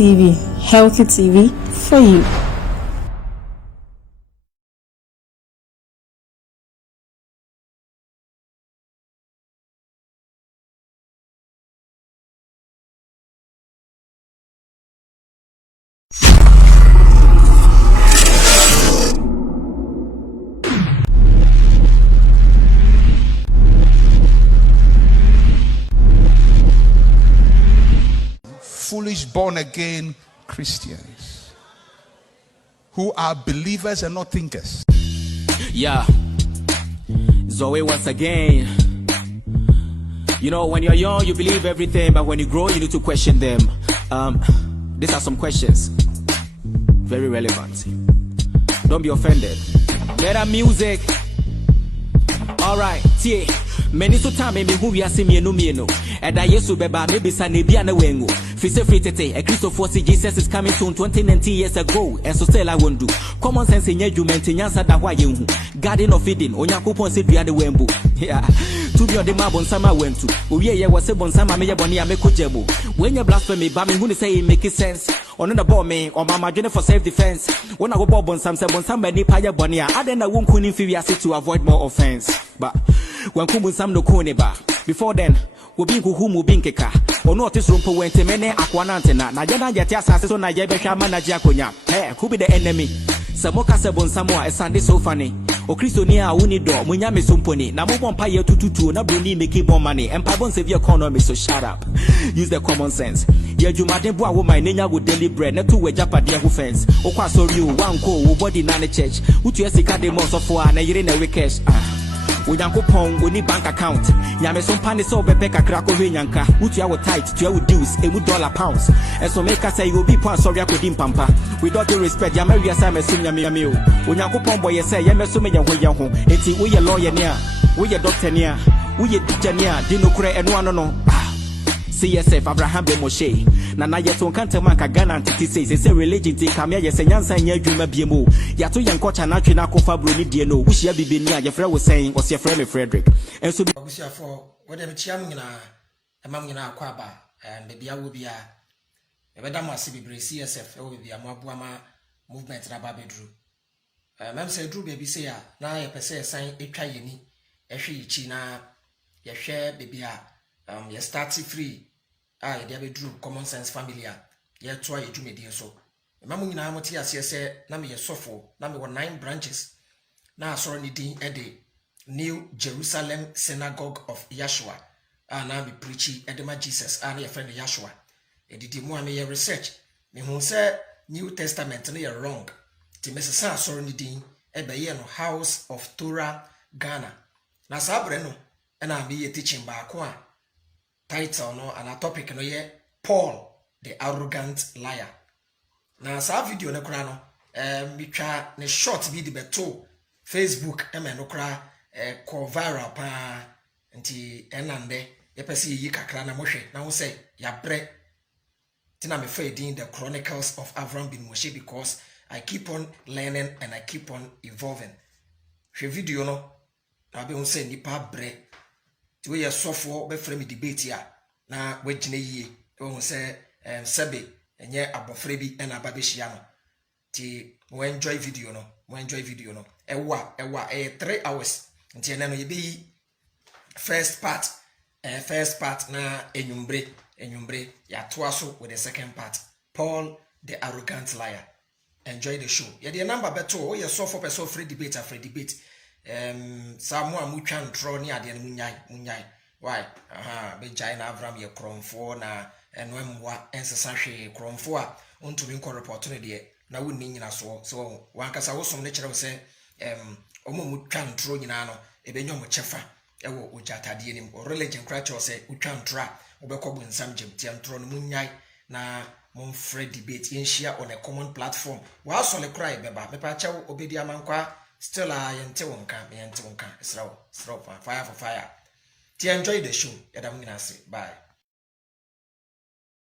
TV, Healthy TV for you. Foolish born again Christians who are believers and not thinkers. Yeah, Zoe once again. You know, when you're young, you believe everything, but when you grow, you need to question them. These are some questions, very relevant. Don't be offended. Better music. All right, tie. Many so time me who we are see me no. And I yesu beba maybe sa nebia na wengo. Fise free tete, a Christopher see Jesus is coming soon 2019 years ago. And so still I won't do. Common sense in judgment in yansa da wa yehu. Garden of feeding, Onyakopon se dua de wembu. Yeah. To be on the map on sama went to. Oye ye was bon sama me boni ameko jebo. When you blasphemy, ba me who say it make sense. On the ball me or mama journey for self defense. When I go bob on some ni paya bonia, I then I won't kuni to avoid more offense. But when kumbun sam no kone ba. Before then, we be who bin keka. Or not this room for when temene aquanantena. Na jana jatia sasso na jebesha manager konya. Hey, who be the enemy? Samoka sebon samoa a Sunday so funny. O Christonia unido, munyame sumponi. Na mobon paye tututu, na bruni make bon money. And pabon save your economy, so shut up. Use the common sense. Yeah, you might boa woman nenya with daily bread, not to we japa dear who fence. O kwa so you, one co, body nana church. Utu yesika de months of one, and you're in a weekend. Uyankopon we need bank account. Nyame so pane so bebe kakra ko hwenyanka. Utu our tight to our dues, $1 pounds. And so make us say you be point sorry akodim pampa. With all due respect, ya Maria Sam so nyame o. Uyankopon boy say ya meso me yan ho. Enti we ye lawyer nia, we ye doctor nia, we ye teacher nia, di no kure eno no. CSF Abraham de Moshe. Nana yeto nkante man ka Ghana antiti say religion ti kam ye se nyansa nya adwuma biemu. Yato yen kocha na twe na kofa bro ni die no. Wuhia bibeni a ye frɛ wo sɛn o se frɛ me Frederick. Enso bi abusiafo wode me chiam nyina emam nyina akwa ba bebia wo bia e beda mo ase bibre CSF e wo bia mo aboa ma movement na ba bedru mem say dru bia bi say a na ye pese san etwa yeni ehwe yichi na ye hwe bebia ye start free ye dia bedru common sense family a ye to aye dwumedi so emam nyina mo ti ase se na me ye sofo na me 9 branches na asoro ni din ede New Jerusalem Synagogue of Yeshua. Na be preachy edema Jesus na your friend Yeshua. Edidi mu ame research. Me hu say New Testament na wrong. Ti mesesa asoro ni din ebe ye no House of Torah Ghana. Na sabre no na me ye teaching ba ko a title no and topic no ye Paul the arrogant liar. Na sa video na kura no mi twa ne short bi di beto Facebook no kura ko viral pa nti enande yepese yi kakra na mohwe na wo say ya bre tina me fading the Chronicles of Avram bin Moshe because I keep on learning and I keep on evolving. Hwe video no na be wo say nipa bre ti we yesofo be frame debate ya na wagina yie wo say sebe enye abofre bi na aba be hia no ti we enjoy video no ewa 3 hours nti na no ye be first part na enyumbre ya toaso with the second part Paul the arrogant liar. Enjoy the show. Ye the number beto ye so for person free debate samu amutwa ntro ni ade no munyai why be jai na Avram ye kromfo na enwemwa ensesa hwe kromfo a ontumi nko report no de na wonni nyina so wankasa wosom ne kire wo se omo mutwa ntro nyina no ebenyo mo chefa ewo ojatade nim o religion cracho se utwa ntro a obekọgbu nsam jemtia ntro no munyai na mon free debate yen share on a common platform wa so le cry beba mepa chew obedi amankwa still yente wonka israel fire for fire. Enjoy the show. Yadam nyina se. Bye.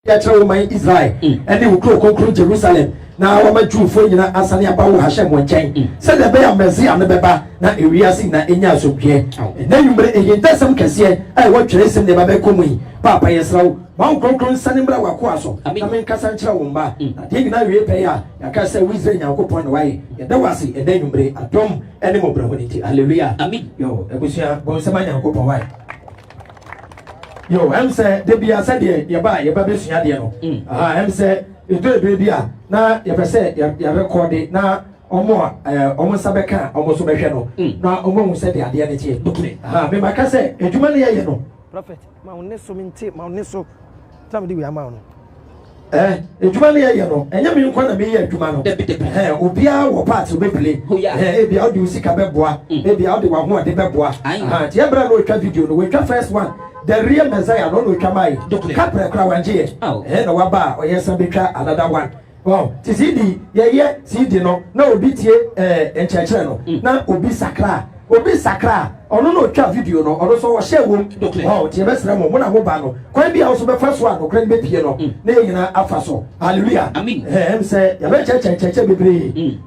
yɛkyerɛ wo man Israel ɛne wo kuro konkro Jerusalem na wɔma Jewfo nyina asane aba wo Hashem wɔn nkyɛn sɛdeɛ ɛbɛyɛ Mesia no bɛba na ewiase na enya asomdwe na yumre ehintasɛm kɛseɛ a wɔtwerɛ sɛm ne babɛkɔ mu yi papa yɛsrɛ wo ma wo konkro nsane mbra wakoa so na menkasa nkyerɛ wo mba na deɛ nyina wie pɛyɛ a yɛka sɛ wo Israel Nyankopɔn ne wayɛ yɛda wo ase ɛda yumre adom ɛne mmɔbrɛho ne nti hallelujah amen yo abusua bɔnsɛm Nyankopɔn wayɛ yo em say de bia say de yeba besua de no em say edo ebebi a na ye pese ya record na omo omo sabeka omo so behwe no na omo hu say de ade ne tie me maka say edwuma ne ye no prophet ma won so minti ma won so tam de wi ama no edwuma ne ye no enye me nkwa na me ye edwuma no obia wo part obebele bia odi usika beboa bia odi wa ho ade beboa tie bra no twa video no we twa first one the real Messiah no chamai kapre kra wanje na waba oyesa betwa another one wow tisidi ye sidi no na obi tie enchechre no na obi sakra ono no twa video no ono so wo share wo wow tie besra mo na wo ba no kwan bia wo so be fa so an okran be pie no na yina afa so hallelujah amen em say ya be cheche bebre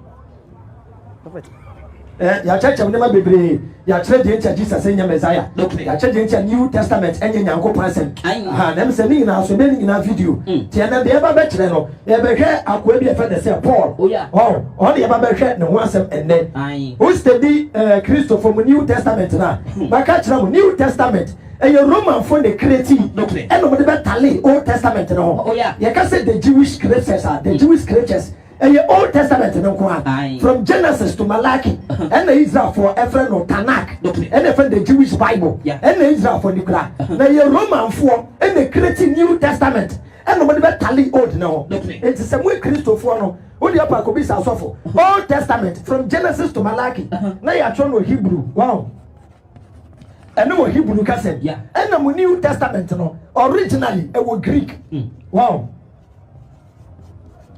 ya cheche ne ma bebre ya chere de ntia Jesus enya Messiah ya chere de ntia New Testament enya Nyankopɔn asɛm na me se ni na so be ni na video tie na de ba be chere no e be hwɛ akoa bi e fa de se Paul on de ba be hwɛ ne ho asɛm enne who study Christopher mu New Testament na ba ka chere mu New Testament and your Roman for the creative and over the tally Old Testament no you can say the Jewish scriptures are the Jewish scriptures and your Old Testament no from Genesis to Malachi and the Israel for Ephraim no Tanakh and the Jewish Bible and the Israel for Nicola now your Roman for and the creative New Testament and over the tally old no it's the same way Christopher no what the upper could be for Old Testament from Genesis to Malachi now you are trying Hebrew wow. And no Hebrew cassette, and the New Testament, no, originally it was Greek. Wow.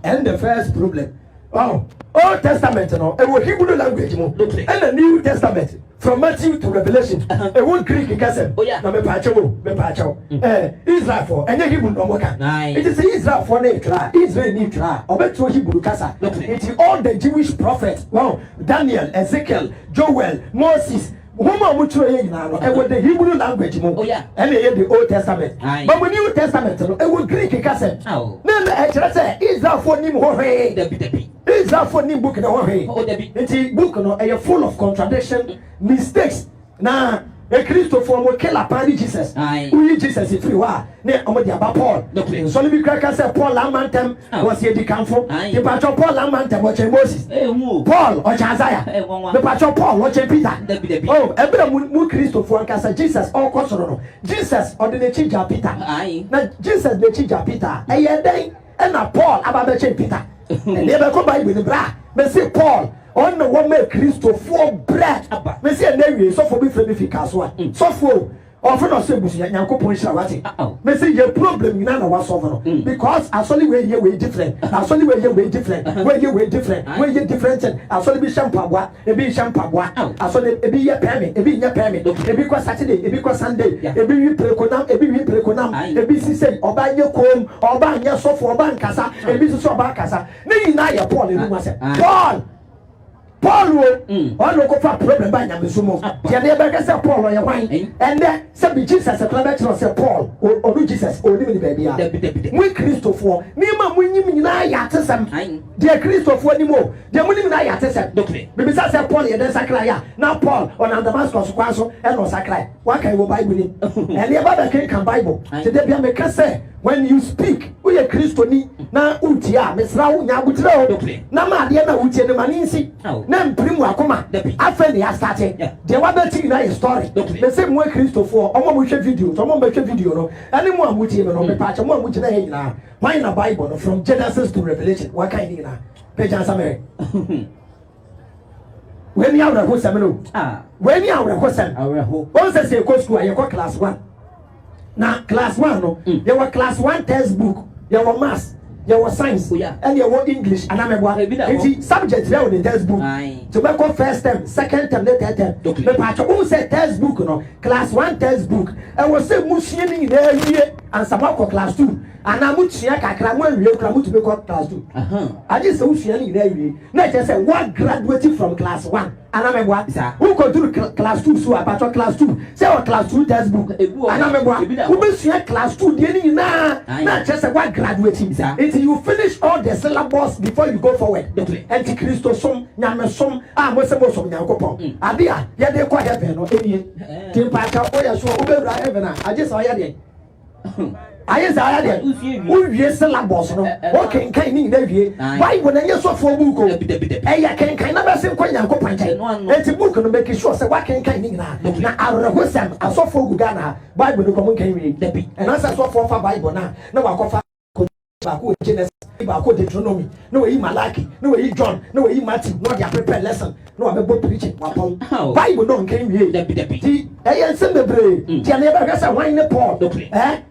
And the first problem, wow, Old Testament, no, it was Hebrew language, and the New Testament from Matthew to Revelation, it was Greek cassette. No, me pacho, Israel for, and the Hebrew no more. It is Israel for nature, Israel neutral, or better Hebrew cassa. It is all the Jewish prophets, wow, Daniel, Ezekiel, Joel, Moses. Woman much na e with the Hebrew language mo and the Old Testament but the New Testament it was Greek cassette na e kire say Israel for nim ho hwe Israel for nim book na ho hwe it book no e full of contradiction mistakes na a Christopher mo kill upon Jesus who Jesus is free wa na omo dia ba Paul so le bi kra say Paul amantem was here the campo the pastor Paul amantem was Moses Paul or Isaiah the pastor Paul or Peter oh ebra mu Christopher kan say Jesus all kosoro no Jesus or the chija Peter na Jesus the chija Peter e ye den e na Paul aba be Peter and they be ko Bible bra me say Paul on the one make Christopher bread me say na wie so for be free fika so so for often no say busu Nyankopon hira wate me say your problem na wa solve no because asoli we here we different asoli we here we different we here we different we here different asoli bi shampagwa e bi shampagwa asoli e bi ye peme e bi nya peme e bi kwa Saturday e bi kwa Sunday e bi wi prekonam e bi wi prekonam e bi si say oba nye kom oba nya sofo oba nkasa e bi so oba nkasa ne na ye Paul e mu ase Paul on no for problem by Nyamsumo. Dia dey be say Paul on your wine. And then say Jesus a climate say Paul or Jesus or ni baby a. We Christopher, ni ma munyim nyina ya tesam. Dia Christopher ni mo. Dia munyim na ya tesam. Bibi say Paul ye den sakra ya. Now Paul on Damascus kwanso e no sakra. Wa kan wo Bible ni. And the Bible can Bible. Today bia me ka say when you speak, we are Christoni na utia mesra wo nya butire na ma de na utie ne maninsi na mprimu akoma afa ne ya start de wa beti na story me say mo Christopher omo mo hwe video omo mo hwe video no ani mo amutie no me pa cha mo amutie na he nyina why na Bible no from Genesis to Revelation what kind ni na page answer me when you are who no when you are who sem on say go school you go class 1 na class 1 no there were class 1 textbook there were maths your science, and your English, and I'm a subject there with the textbook. To make up first term, second term, third term. The patch who said textbook, no, class 1 textbook. I was saying Mushini in there and some class 2. And I'm Mushia Kakramon, real Kramu to make up class 2. I just saw Mushini there. Not just say what graduated from class 1. And I'm a what? Who could do class 2, so about class 2. Say what class 2 textbook. And I'm a what? Who will see class 2 daily now? Not just a what graduating. Until you finish all the syllabus before you go forward. Antichrist some, Yamasum, most of Yakopo. Adia, yeah, they're quite heaven or any. Tim Pacha, so heaven. I just saw it. I just had it. Who yes, syllabus, no? What can in the why when I saw for book? I can never say when I go punch. It's a book and make sure so what can in now. I was them. I saw for Ghana, Bible come can read. And as I saw for Bible now, no I go for Genesis, Deuteronomy, no way Malaki, no way John, no way Matthew, not your prepared lesson, no I'm about preaching. Bible don't came here. The I send the brain. Never has a wine Paul.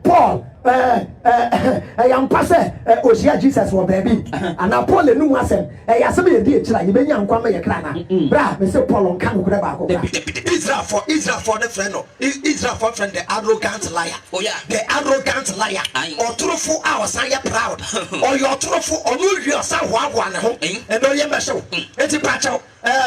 Paul. I am passer. Oshia Jesus for baby. And now Paul and Numasem. I asked me a dear child. You may young come a crana. Bra, Mr. Paul on Kanu Grabako. Israel for the friend. Israel for friend, the arrogant liar. Oh, yeah, the arrogant liar. Or 2 4 hours, I am proud. Or your truthful, or you are some one, and all your measure. It's a patch out.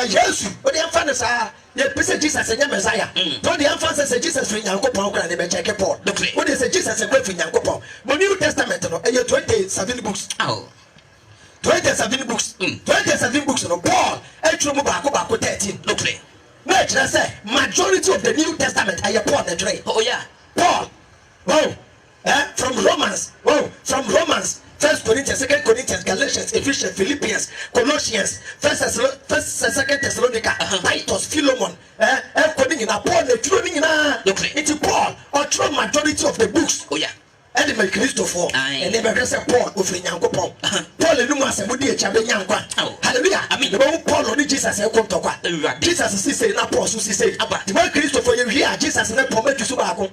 Yes, but the infants are. The person Jesus and Messiah. Don't the infants say Jesus for Yanko Pong and they check a port. What is Jesus and Griffin Yanko Pong? The New Testament, and your 27 books. Oh, 27 books. 27 books on Paul. Actually, Mubako 13. Look, nature say majority of the New Testament are Paul the Dre. Oh, yeah, Paul. Oh, from Romans. Oh, from Romans. 1 Corinthians, 2 Corinthians, Galatians, Ephesians, Philippians, Colossians, 2 Thessalonica, Titus, Philemon, according in Paul, it's Paul, or true majority of the books. Oh yeah. And the Christopher, and never say Paul of Yanko Paul. Paul and Numas and Woody Chabanyanqua. Hallelujah. I mean, the Paul only Jesus and Contaqua. Jesus is saying, Paul, Susie said, the one Christopher, you hear Jesus and Paul to Subaco.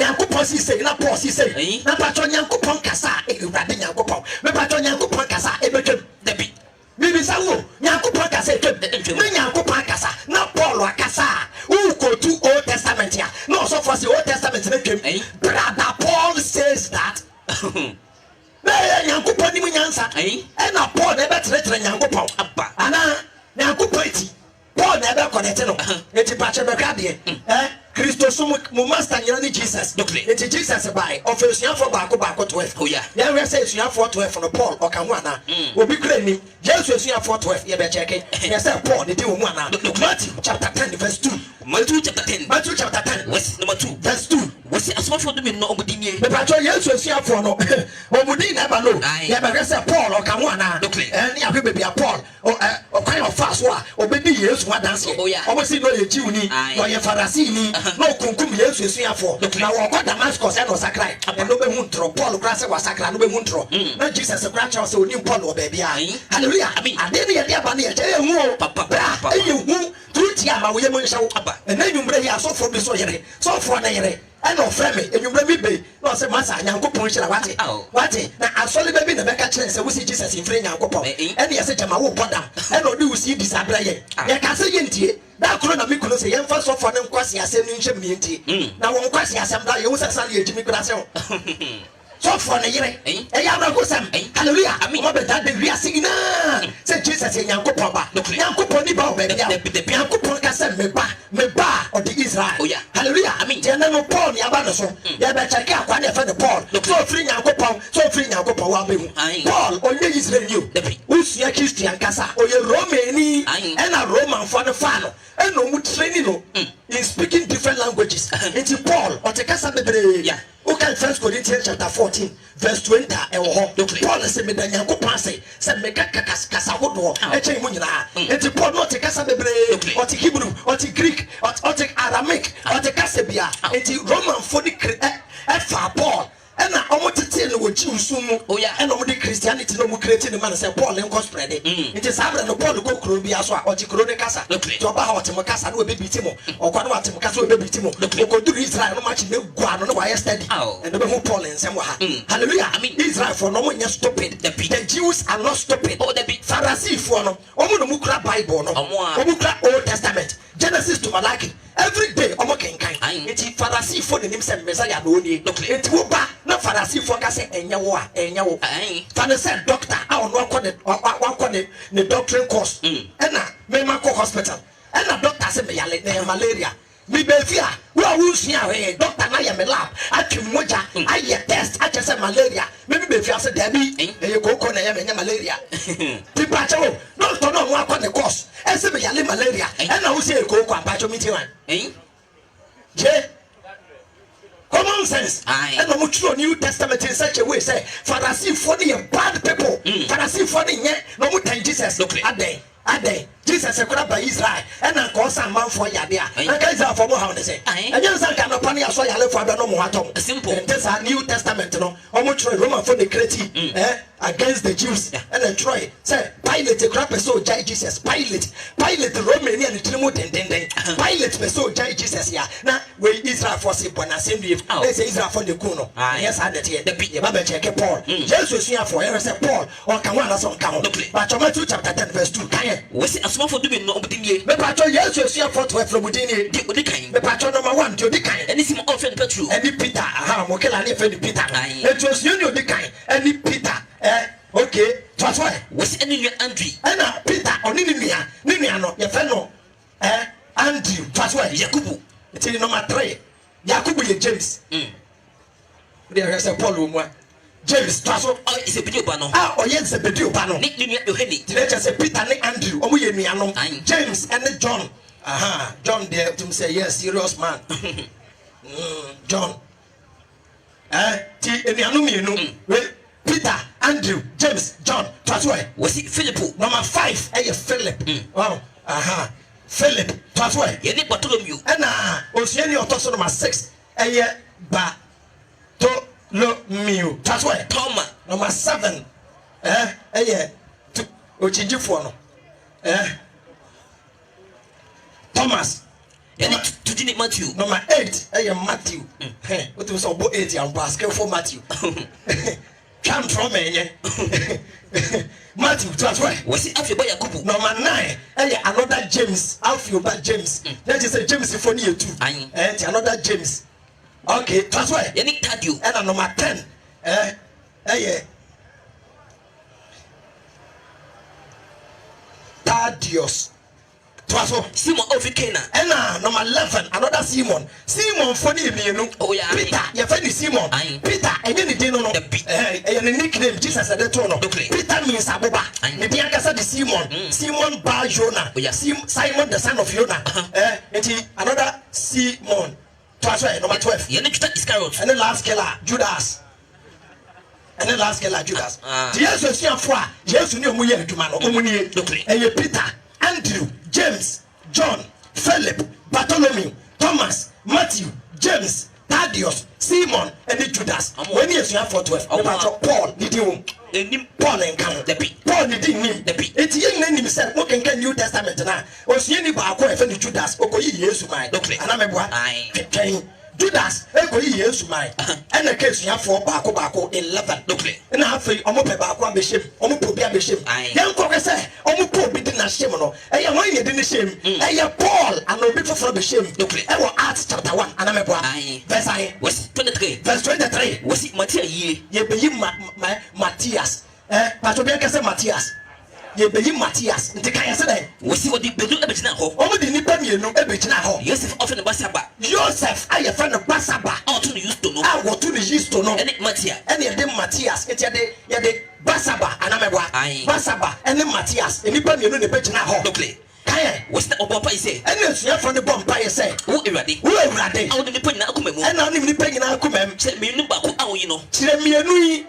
Yanko Possi say, not Paul, he said, not Patron Yanko Poncasa, Rabin Yanko Pong, but Patron Yanko Poncasa, Ebeton, the beat. Maybe Samu, Yanko Poncasa, Yanko Poncasa, not Paul or Casa, who go to Old Testament here. No, so for the Old Testament, Brother Paul says that. Yanko Pony Yansa, and a Paul never threatened Yanko Pong, Anna, Yanko Pretty, Paul never connected. It's a patch of a guardian, Christos Master Yanni Jesus. It's Jesus by offers you for Bako 12. Oh, yeah. Then we say you have 412 from Paul or Kamwana. Will be claiming Jesus you have 412. You better check it. Yes, Paul, the deal one. Matthew chapter 10, verse 2. Matthew chapter 10. Matthew chapter 10. What's number 2? Verse 2. What's the small for the no Budini? The Patron Jesus you have for no. Or Budin never know. Never say Paul or Kamwana. And you will be a Paul or kind of fast war or baby years one dancing. Oh, yeah. Almost no your Juni or your Farasini. No kunkum yesu yesu afọ na wo kwa Damascus and Osakrai and no be huntro Paul krase wasakra no be huntro na Jesus krase was oni Paul wo baby hallelujah I mean ade ne ye aba ne ye je hu papa e hu truti ama wo ye mo nhyɛ aba na nwumbre ya so for bi so yere so for na yere and no frame nwumbre bi be no say masa Nyankopɔn hyira wate na asole baby na beka kyerɛ sɛ wo si Jesus mfre Nyankopɔn and ye say jama wo podam and no do si disabra ye ye ka sɛ ye ntie that corona me could say, first of all, Kwasi assembly in Chimney. Now, one Kwasi assembly, you was a salary, Jimmy Grasso. So for a year, a young Sam, hallelujah. I mean, that we are singing, said Jesus in Yanko Papa, the Yanko Ponibo, the Yanko Poncasem, Meba, or the Israel. Oh, yeah, hallelujah. I mean, General Paul, Yabanaso, Yabacha, one for the Paul, so free Yanko Pong, so free Yanko Paul, only Israel, who's your Christian Casa, or your Romani, and a Roman for the final. And no training in speaking different languages. It's Paul or the Casa Bebre. Yeah. Okay, 1 Corinthians chapter 14, verse 20. Paul said, "Me dan yanko panse, said me kasa wodo. Eche munyina. It's Paul not the Casa Bebre, or the Hebrew, or the Greek, or the Aramaic, or the Casabia. It's Roman for the Paul. And I almost tell you what you soon. Oh, yeah, and only Christianity no more creating the man say Paul and God spread it. It is happening to Paul go Columbia or Chicrone Casa. To about Timocasa will be Timo or Quantum will be Timo. Go to Israel, no much no guan on why study. And the whole Paul and Samoa. Hallelujah. I mean, Israel for no one is stupid. The Jews are not stupid. Oh, the big Pharisee for no. Omukra Bible, no. Omukra Old Testament. Genesis to Malachi. Every day, Omokenkai. It's Pharisee for the name of Messiah. It's Wuba, no Pharisee for Cassa and Yawa, and Yaw. Father said, Doctor, I will not call it the doctrine course. And now, Memako Hospital. And a doctor said, malaria. Me befia, we are losing our doctor. I am a lab. I can moja. I get test. I just said malaria. Maybe befia said Debbie, and you go on a malaria. People don't know what on the course. I said, malaria. And I will say, go on patch meeting. Yeah. Common sense. And I'm true New Testament in such a way. Say, Pharisee funny and bad people. Pharisee funny, yeah. No more than Jesus. Look at day. Jesus said, "Grab by Israel." And I call some man for Yadia. And guys are for more how they say. And you can not punish so you for no more. Simple. And this are New Testament, no. Almost Roman for the Crete against the Jews. And then Troy said, Pilate the crap so jai Jesus. Pilate the Roman and the Trimut and then Pilate so jai Jesus. Yeah. Now we Israel for Sipon assembly. They say Israel for the Kuno. Yes, I did here. The big Baba check Paul. Jesus here for Paul or Kawana some count. But Matthew chapter 10 verse 2. Was it a small for doing no opinion? The patron, yes, you are for 12 from within the patron number 1 to the kind, and it's him often Petru, and the Peter, Mokela, and the Peter. It was you the kind, and the Peter, okay, that's why. Was any Andrew, and Peter, or Niniano, your fellow, Andrew, that's why, Yakubu, it's in number 3, Yakubu, James. There is a Paul. James, Tasso, is a video panel. Oh, yes, a video panel. Nick, you hit it. Let's say Peter, Andrew, James, and John. Aha, John there to say, yes, serious man. John. Peter, Andrew, James, John, Tasso. Was it Philip? Number 5, Philip. Oh, aha, Philip, Tasso. You need Bartholomew. And Oceania, Tosso number 6, Ba. That's why Thomas number 7 Thomas to didn't Matthew number 8 Matthew what was about 8 and basket for Matthew come from Matthew that's why was it after Yakubu number 9 another James Alfio by James that is a James for you too and another James. Okay, that's why. You need that you. And number 10. Thaddeus. Simon of Cana. And number 11, another Simon. Simon funny me, oh yeah. Peter, your friend is Simon. Peter, and then didn't know the nickname Jesus at the tone. Peter means Abuba. Maybe I can say the Simon. Simon Bar Jonah. Simon the son of Jonah. And another Simon. That's right, number 12. You need to take Iscariot. And the last killer, Judas. And the last killer, Judas. Jesus, you are for. Jesus, you know, we are to man. And Peter, Andrew, James, John, Philip, Bartholomew, Thomas, Matthew, James, Thaddeus, Simon, and the Judas. When you have for 12, Paul, did you? Paul and Canon, Paul didn't name the P. It's young name himself. What can New Testament now? Or see any Barco and Judas, or years to my doctor. And I'm a boy. Judas, years to my. And the case you have for Barco 11. And I have a Omope bishop, Omopo bishop. Young Cocker say, Omopo didn't shame. And you want you didn't shame. And you Paul and no before from the shame. I will Acts chapter 1. And I'm a boy. Verse 23. Verse 23. Was it Matthias? Ye be Matthias. Patobia say Matthias. Ye be Matthias. The kind say, we see what the bedu ebechina ho. Omo di nipa mienu ebechina ho. Joseph often Basaba. Joseph, I a friend of Basaba. Out to used to know. I want to used to know. And Matthias. And ye Matthias. It's ye Basaba. And I'm a Basaba. And Matthias. And nipa mienu ebechina ho. Kaya What's the Opa say? And it's not from the bomb by say. Who ready? Who are ready? How did you put in Akume? And I'm even paying Akumem. Tell me, you know, you know.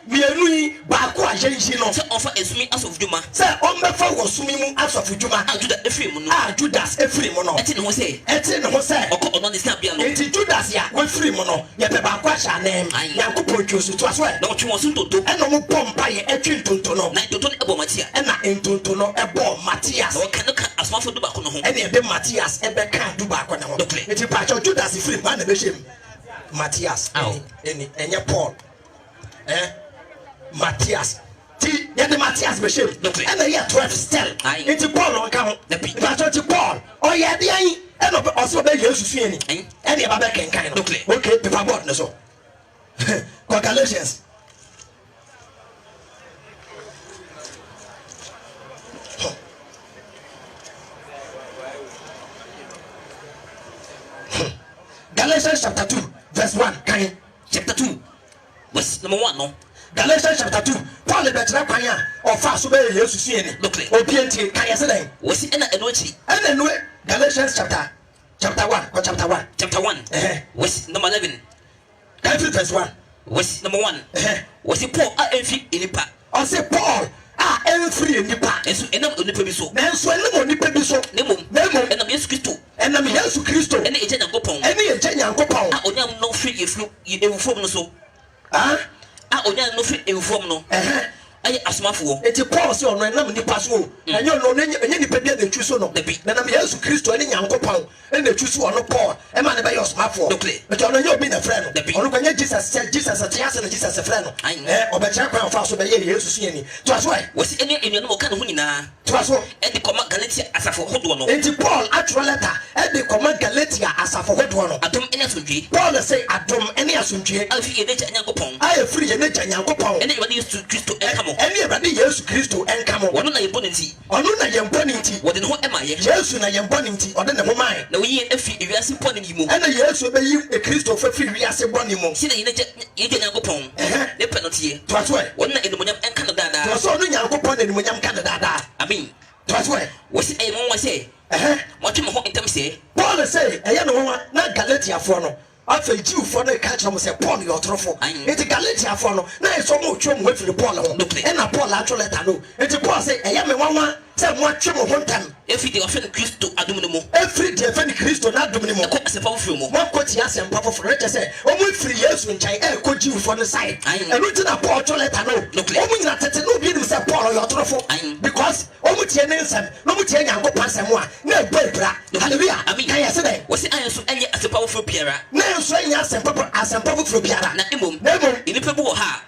Mianui, Baku, Jenshino. Offer is me as of Juma. Sir, on the phone was swimming as of Juma. I'll do that every mono. Ah, Judas, every mono. I didn't say. Etin Jose. Or on the Snapiano. It's Judas, ya, with free mono. Yabakasha name. Yanko produce to us. No, you want to do. And no bomb by a chin to no. Night to turn a bomb, Matia. And I ain't to no a bomb, Matthias. Or can look as one for the back on home. Any of them, Matthias, ever can't do back on the home. It's a patch of Judas, if free man, the bishop. Matthias, any Paul. Matthias. Yeah, the Matthias machine. And the year 12 still. It's Paul on count. The people Paul. Oh, yeah, the eye. And also they used to see any. And the Babak can kind of. Okay, the Babot, no so. Congratulations. Galatians chapter 2, verse 1. Kind. Chapter 2. What's number 1? No. Galatians chapter 2. Paul the better Kanya or fast obey you to see any. Look, OPNT Kaya said, was it an anointing? And then Galatians chapter 1 or chapter 1. Chapter 1. Was number 11. Galatians verse 1. Was number 1. Was it Paul in Nipa? I say Paul. Free in Nipa. And so enough on the Pebiso. Then so any Pebiso. Nemo. And I'm yes Christo. And I'm yes Christo. And the agent Gopon. Any agent Gopon. I only no free if you inform so. I only no free inform no. I ask my fool. It's a pause on my name, the password. And you know, any people they choose no. Then I'm yes Christo, any young Gopon. And they choose one no Paul. And man, by your smartphone. But you're being a friend. Or when Jesus said Jesus a chance and Jesus a friend. I know. Or better fast obey you to see any. That's why. Was any in your kind of winner? Twas what? And the command Galatia as a for Hodono. And Paul, actual letter. And the command Galatia as a for Hodono. I don't any assumption. Paul say, I don't any assumption. I'll see a nature and Yankopon. I am free a nature and Yankopon. Anybody used to Christo and come on. Anybody used to Christo and come on. One of your bonity. Or no, I am bonity. What in what am I? Yes, I am bonity. Or then the woman. No, we ain't if you are simply you. And I yes obey you a Christo for free. We are saying one more. See the Yankopon. The penalty. Twas why. One in the Munyam and Canada. Was only Yankopon in the Munyam Canada. I mean, twas why. Was it a moment say? What you want in terms say? Paul say, I know not Galatia for no. After you for the catch almost a Paul your truffle. It's a Galatia for no. Now it's almost chum with the Paul. And a Paul actual letter no. It's a Paul say, I am a one. Say what chum one time. Every day offend Christo Aduminimo. Every day offend Christo not Duminimo. As a powerful more. What could you ask and papa for it? I say, only 3 years when I could you for the side. And written a Paul to let her know. Only not that no be himself Paul your truffle. Because almost your name, no much young go pass and one. No, Bra. Hallelujah. I mean, I said, was it I so any as a powerful Pierre? No, so yes, and papa as a powerful Pierre. Never in the people ha.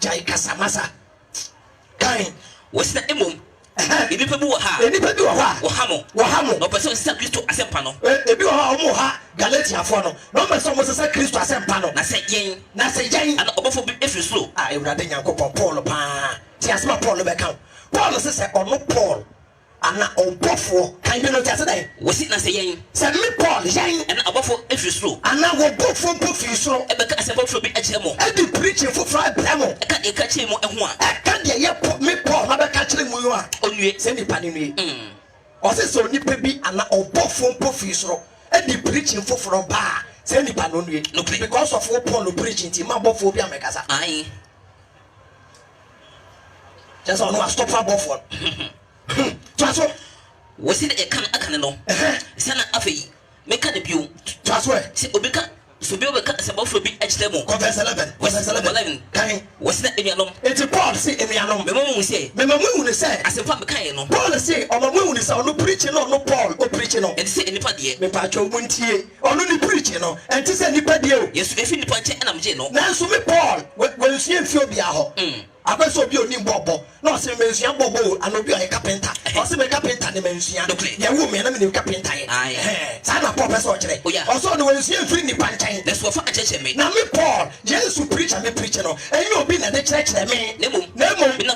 Jai Casamasa. Kind. Was that emum? If you do ha, any people do ha, or hamo, no person is Christo as a pano. If you are more Galatia Fono, no person was a Christo as a pano. I say, Jane, I say, Jane, and over if you slow. I rather than go for Paul upon. Tears my Paul of account. Paul says, or no Paul. And not on Buffalo, kind of not yesterday. Was it not saying? Send me Paul, Jane, and above if you slow. And now we'll go for Buffalo, and because about to be a chemo. And the preaching for Fry Bramo. I can't catch him and one. I can't put me Paul, never catch him when you are. Only send the panini. Or say so, you baby, and now on Buffalo, and the preaching for from bar. Send the panoni. No, because of what Paul preaching to my Buffalo, because I just on no stop for Buffalo. Was it a can no? Sana Afi, make a debut. Transfer. See, Obika, so be over about for big H demo. Verse 11. Was 11. Was that in your nom? It's a Paul say in your nom. The moment we say, Mamma Moon say, as a Pamacano. Paul say, or my moon is on no preaching no Paul or preaching no. And say anybody, me Pacho Muntie, or only preaching no, and to say anybody. Yes, if you point and I'm Jeno. Now, so me Paul, when you see him feel the I so be only Bobo, no, say Mensia Bobo, and no be a carpenter. Or say a carpenter, the Mensia, the woman, I'm a carpenter. I am a professor today. Also, when you see him free the pantai, that's what I tell me. Now, me Paul, Jesus who preach and me preaching, and you've been at the church, Nemo,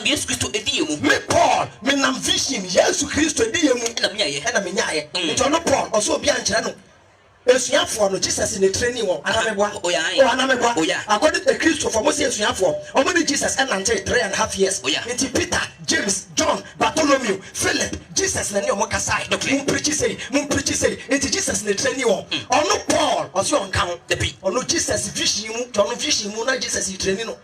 yes, Christo, a deal. Me Paul, me nam vision, yes, Christo, a deal, and a Minya, and a Minya, and John Paul, also be Anchano. esuafo no Jesus in the training one anameboa anameboa according to Christopher Moses esuafo omo Jesus and 3.5 years into Peter James John Bartholomew Philip Jesus na ne omo kasai mun preach say into Jesus in the training one ono Paul oso on kan ono Jesus vision mu na Jesus training no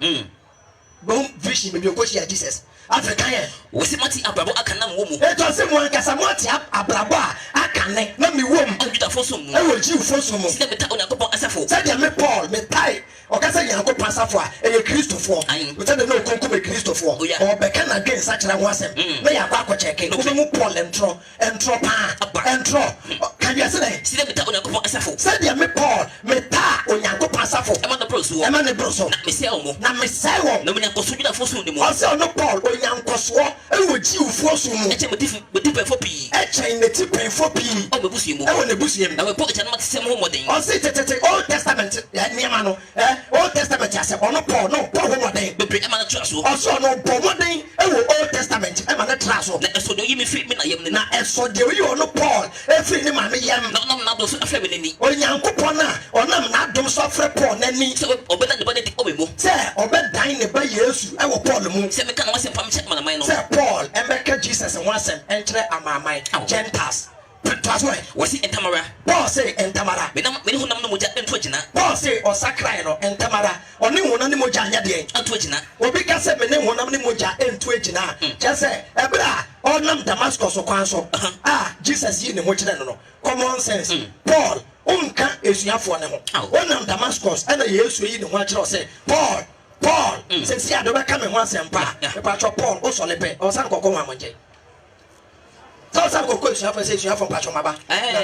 bon vision me bi ko share Jesus African here wosi mati abrabo akana mo mu eto se mo nkasa mati abrabo akane na mi wom anjuda foso mu e wo ji foso mu se beta onakopon asafo se de me Paul me tai o ka se yankopon asafo a e Christopher o te de no konko be Christopher o be ka na gen sa kira ho asem na ya kwa cheke o mu Paul entro pa entro kan ya se de beta onakopon asafo se de me Paul me ta onyankopon asafo e ma no broso na me se o mo na me nyakoso juda foso ni mo o se no Paul onyankoso e wo ji foso mu e che me tipe fo pi e che ne tipe fo pi o me busu mu e wo ne busu mu na we po cha na matse mo moden o se tete Old Testament ya niam no Old Testament ya se ono Paul no Paul ho moden bebre e ma na traso o so no Paul moden e wo Old Testament e ma na traso na eso do yimi fi me na yem na eso de yi ono Paul e fi ni ma me yem na do so afre me ni onyankopon na onam na dom so afre Paul na ni se obeda ne body o me mo se obedan ne ba Yesu e wo Paul mu se me ka na wasem pam check man mai no se Paul e be ka Jesus won asem entre amamai Gentiles wasi entamara Paul say entamara me hunam no moja ento agina Paul say osakrai no entamara oni hunam ni moja anya de ento agina obi ka say me ne hunam ni moja ento agina je say ebra onam Damascus kwan so Jesus yi ne mo kire no common sense Paul unka esuafo ne ho onam Damascus ana Yesu yi ne ho kire say Paul say si ado be ka me ho asempa e pa cho Paul o so lepe o san kokon wa monje go question for say you have from Pachomaba.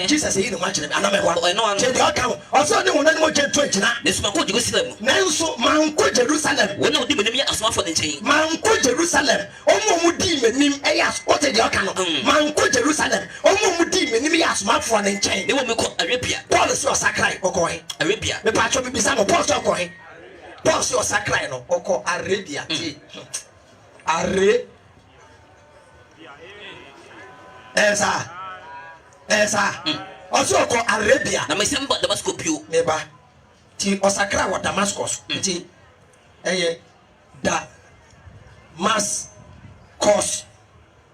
Jesus say you no match them. Anamewa. Che dey account. Also ni wona ni mo je to agina. Nesu manko Jerusalem. Nanso manko Jerusalem. Wona odi menim ya asoma for the chain. Manko Jerusalem. Omo mu di menim eyas what dey account. Manko Jerusalem. Omo mu di menim ya asoma for the chain. Ne wo me ko Arabia. Paul so sakrai okohin. Arabia. Me pacho bibisa mo Paul so okohin. Paul so sakrai no oko Arabia ti. Esa also ko Arabia na me semba Damascus pio neba ti osakra wa Damascus ti Damascus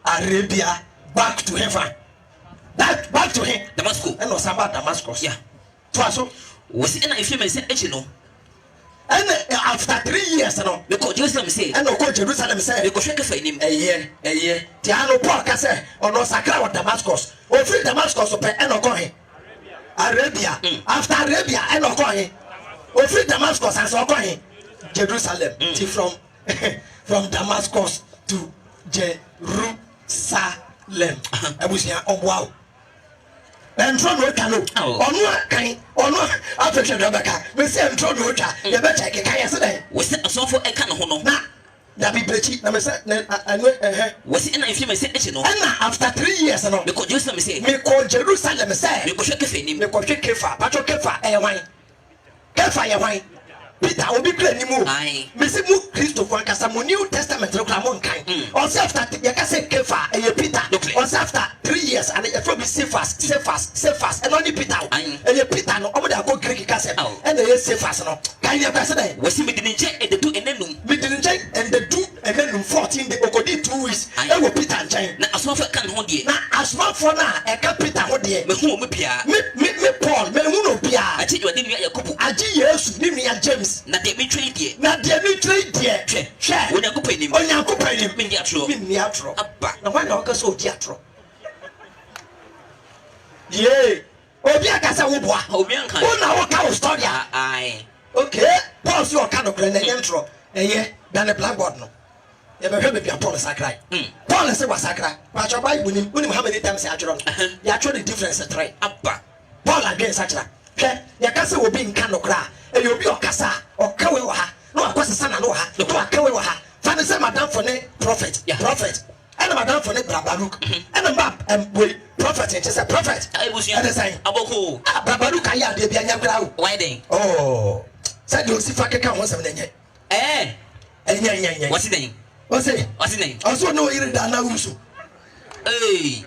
Arabia back to heaven back to him Damascus and osaba Damascus yeah to aso wasi na ife me se echi no and after 3 years no me ko Jerusalem say and ko Jerusalem say me ko hweke fa nim eye ti ano Paul ka say ono sakra wa Damascus o free Damascus pe and ko he Arabia after Arabia and ko he o free Damascus and so ko he Jerusalem ti from Damascus to Jerusalem abusia oboa entro no ka no ono kan ono afeche do beka me se entro no twa ye be check kan yese den we se asofo e ka no ho no na da bi brechi na me se anu we se na ife me se echi no and after 3 years no me ko Jerusalem say me ko Jerusalem say me ko hweke fa nim me ko hweke kefa pacho kefa e wan kefa ye wan Peter obi kra ni mu me se mu Christopher kasa mu New Testament no kra mon kan on say after ye ka say kefa e Peter on say after 3 years and e from Cephas and only Peter e Peter no omo da go Greek kasa and e Cephas no kan ye kasa dey we se me dinje e de tu enenum me dinje and the do enenum 14 the okodi 2 weeks e wo Peter nchen na asofo ka no ho de na asofo na e ka Peter ho de me hu mo pia me Paul me hu no pia achi jo de ni Yakob aji Yesu ni nua James na de me trade die na de me trade die hwe onyankopani nim me ndi atro abba na why na o ka so di atro ye obi akasa wo boa obi anka wo na wo ka wo story okay Paul so o ka no kra na intro dan the blackboard no ye be hwe be Paul sakrai Paul say was sakra but your Bible nim unim how many times ya atro no ya atro the difference 3 abba Paul again sakra hwe ya ka say obi nka no kra e obi okasa okawe wa ha no akwasesa na no ha no akawe wa ha fa say madam for ne prophet and madam for ne Baruk and map we prophet it is a prophet and say aboko Baruk aya de bia nya kra why then say do si fa keka won sem na nye enya what's the name also no ire da na wusu hey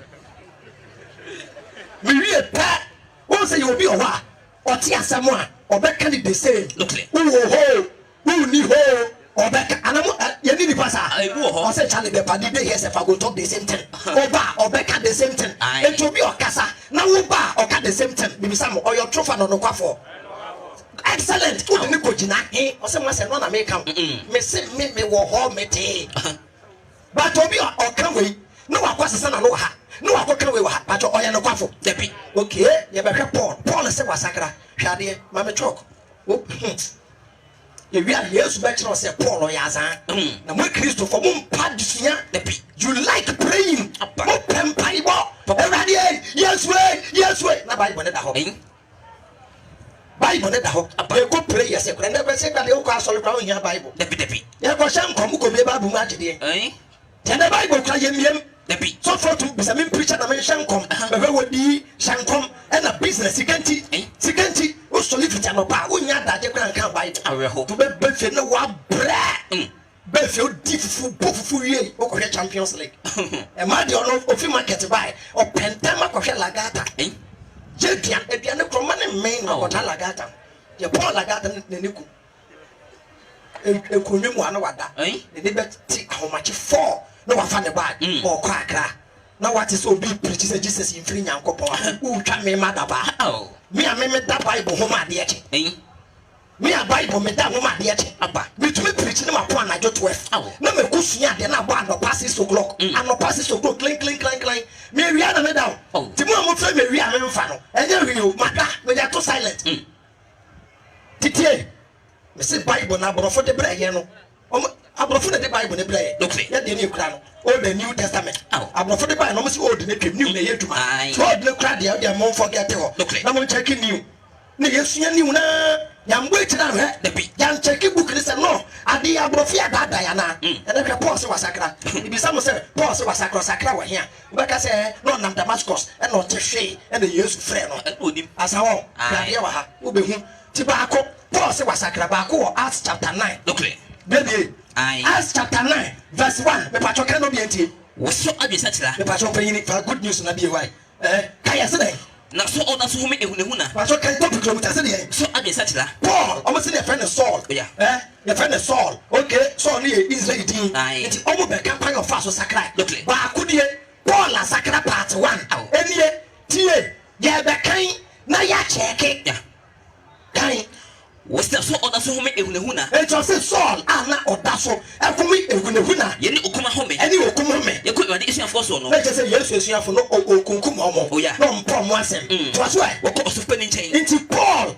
me wie pa won say you obi owa oti asem a obeka ni the same Locally. Who ni ho obeka anamo ye ni pasa Ebu ho. o say Charlie the party dey here say go talk the same thing oba obeka the same thing and obi okasa na wo ba oka the same thing bibi sam o your trofa no kwafo excellent o ni ko jina o say mo say no na me kam me say me wo ho me te but obi oka we no akwasesa na no ha no akoka we wa but oya no kwafo Debi. okay ye be hwe Paul say wasakra hwade ma me talk ye wi a Yesu be kire say Paul oyazan na mo Kristo for mo padusua Debi. you like praying mo pempai bo everybody yes way na Bible ne da ho Bible ne da ho e go pray yes e kure na be say ka de ko asole kwa ohia Bible Debi. ye ko shan kom ko be Bible mu agede tena Bible kwa ye miem Debi. so for to be some preacher na men shankom be wodi shankom and a business sikanti o so live it no pa o nya daje kwa kan Bible Aweho. to be fe na wa bra be fe o di fufu wie o ko Champions League e ma de ono ofi market buy o pentama ko hwe Lagata je duane kroma ne men na ko ta Lagata ye Paul Lagata ne niku e ko nwimu ana wada ne be ti ahomachi 4 no wafa ne bag o kwa akra na what is obi preach say Jesus in free nyankopon u twa me madaba me a me da Bible ho ma de eche me a Bible me da ho ma de eche aba me to me preach ne ma po anajo 12 na me kusua de na ba no pass 6 o'clock and no pass 6 o'clock clean me wi na me down ti mo fe me wi a me mfa no enye wi o maka me dey to silent titie me say Bible na borofo de bra ye no abrofo de Bible ne blaye ya de ne kura no Old and New Testament abrofo de Bible no say old ne twem new na ye duma so old ne kura de mo forget ho na mo check new ne yesu new na yambo etira he yan check book ne say no ade abrofo ya dada ya na e de hwe Paul se wasakra ibi sam say Paul se wasakra wa hia ubeka say no nam Damascus e no te hwe e na Yesu frɛ no onim asawo ya wa ha ubehu ti ba ko Paul se wasakra ba ko Acts chapter 9 baby Acts chapter 9 verse 1 me pacho kan no bi entie wo so adwesatira me pacho panyini for good news na bi why kaya se den na so ona so home ehunehuna pacho kan topic kilometer se den so adwesatira Paul almost say the friend Saul the friend Saul okay Saul ni Israel din it omo be campaign of fast sakra ba akudie Paul la sakra part 1 enie tie ye be kan na ya check kan wo so ona so home ehunehuna e to say Saul ana oda so ekumi ehunehuna ye ni okuma home eni okuma home ye ko ade isuafo so no na je say Yesu isuafo no okunkum omo no mpo mo asem to so ai wo ko osofu ni nchen inti Paul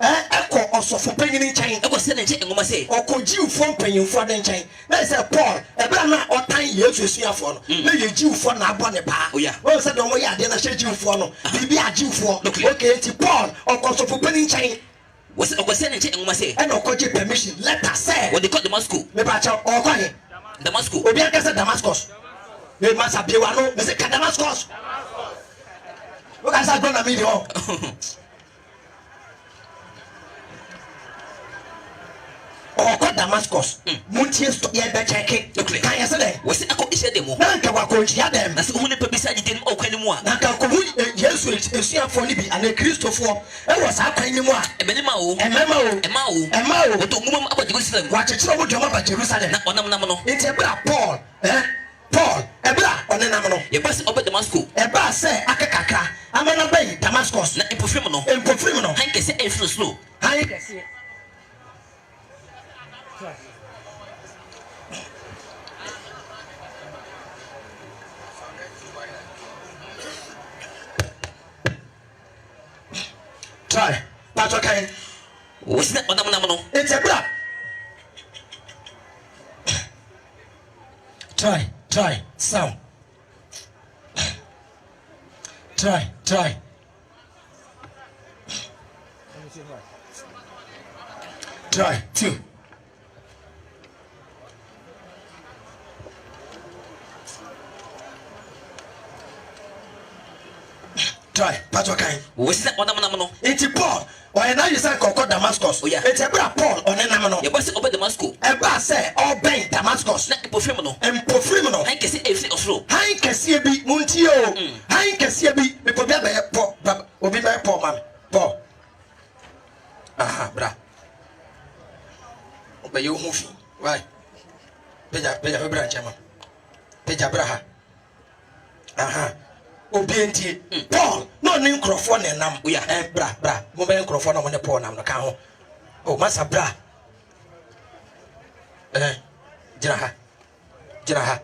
eko osofu panyin nchen e ko se ne nchen ngoma se okojiufo mpanyimfo de nchen na say Paul e bra na otan Yesu isuafo no na ye jiufo na abo ne pa wo say do mo ya de na she jiufo no bibi ajiufo okay inti Paul okosofu panyin nchen was ne nchen ngoma se and okoje permission letter say what they call Damascus me ba cha okoye Damascus obi akasa Damascus me masa biwa no me say Damascus o ka sa gbona mi ho oko Damascus muntie sto ye be check kan ye say dem was akọ ise dem ho na nka wa ko chia dem na se hu ne pa bisa gide mu okwani mu a na nka ko hu Yesu esuafo ni bi ana Kristofo e wo sa kwan ni mu a ebenima o ema o o to ngumam aba Jerusalem wa chechiro mo dwoma ba Jerusalem na onam nam no enti ebra Paul ebra onenam no ye basi obe Damascus ebra se akakaka amana bay Damascus na empofrim no hankese efro slow hankese try pato kan wosna onam nam no it's a bra try sound try two try pato kan wosna onam nam no it's Paul or now you say koko Damascus it's a bra Paul onenam no ye basi obe Damascus ebra say obey Damascus na empofrim no hankese efri osro hankese bi muntie o hankese bi me po bia be po obi be po man nkrofo ne nam Oya. bra mo be nkrofo na mo ne Paul nam no ka ho oh masa bra gyina ha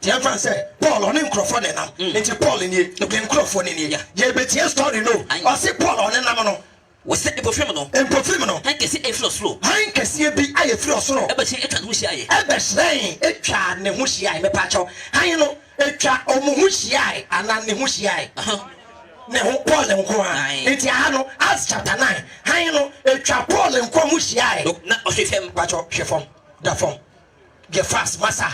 tia fan say Paul on nkrofo ne nam enti Paul nie no be nkrofo ne nie ye be tie story no o say Paul on nam no wo se epofrim no han kesi efro sro han kesi bi aye fri osoro eba chi etwa no hia ye ebe sren etwa ne ho hia me pa chaw han no etwa omo ho hia ana ne ho hia ne ho Paul nko a enti ha no Acts chapter 9 han no etwa Paul nko ho hia na ohwefem pa chaw hwefom da fom get fast massa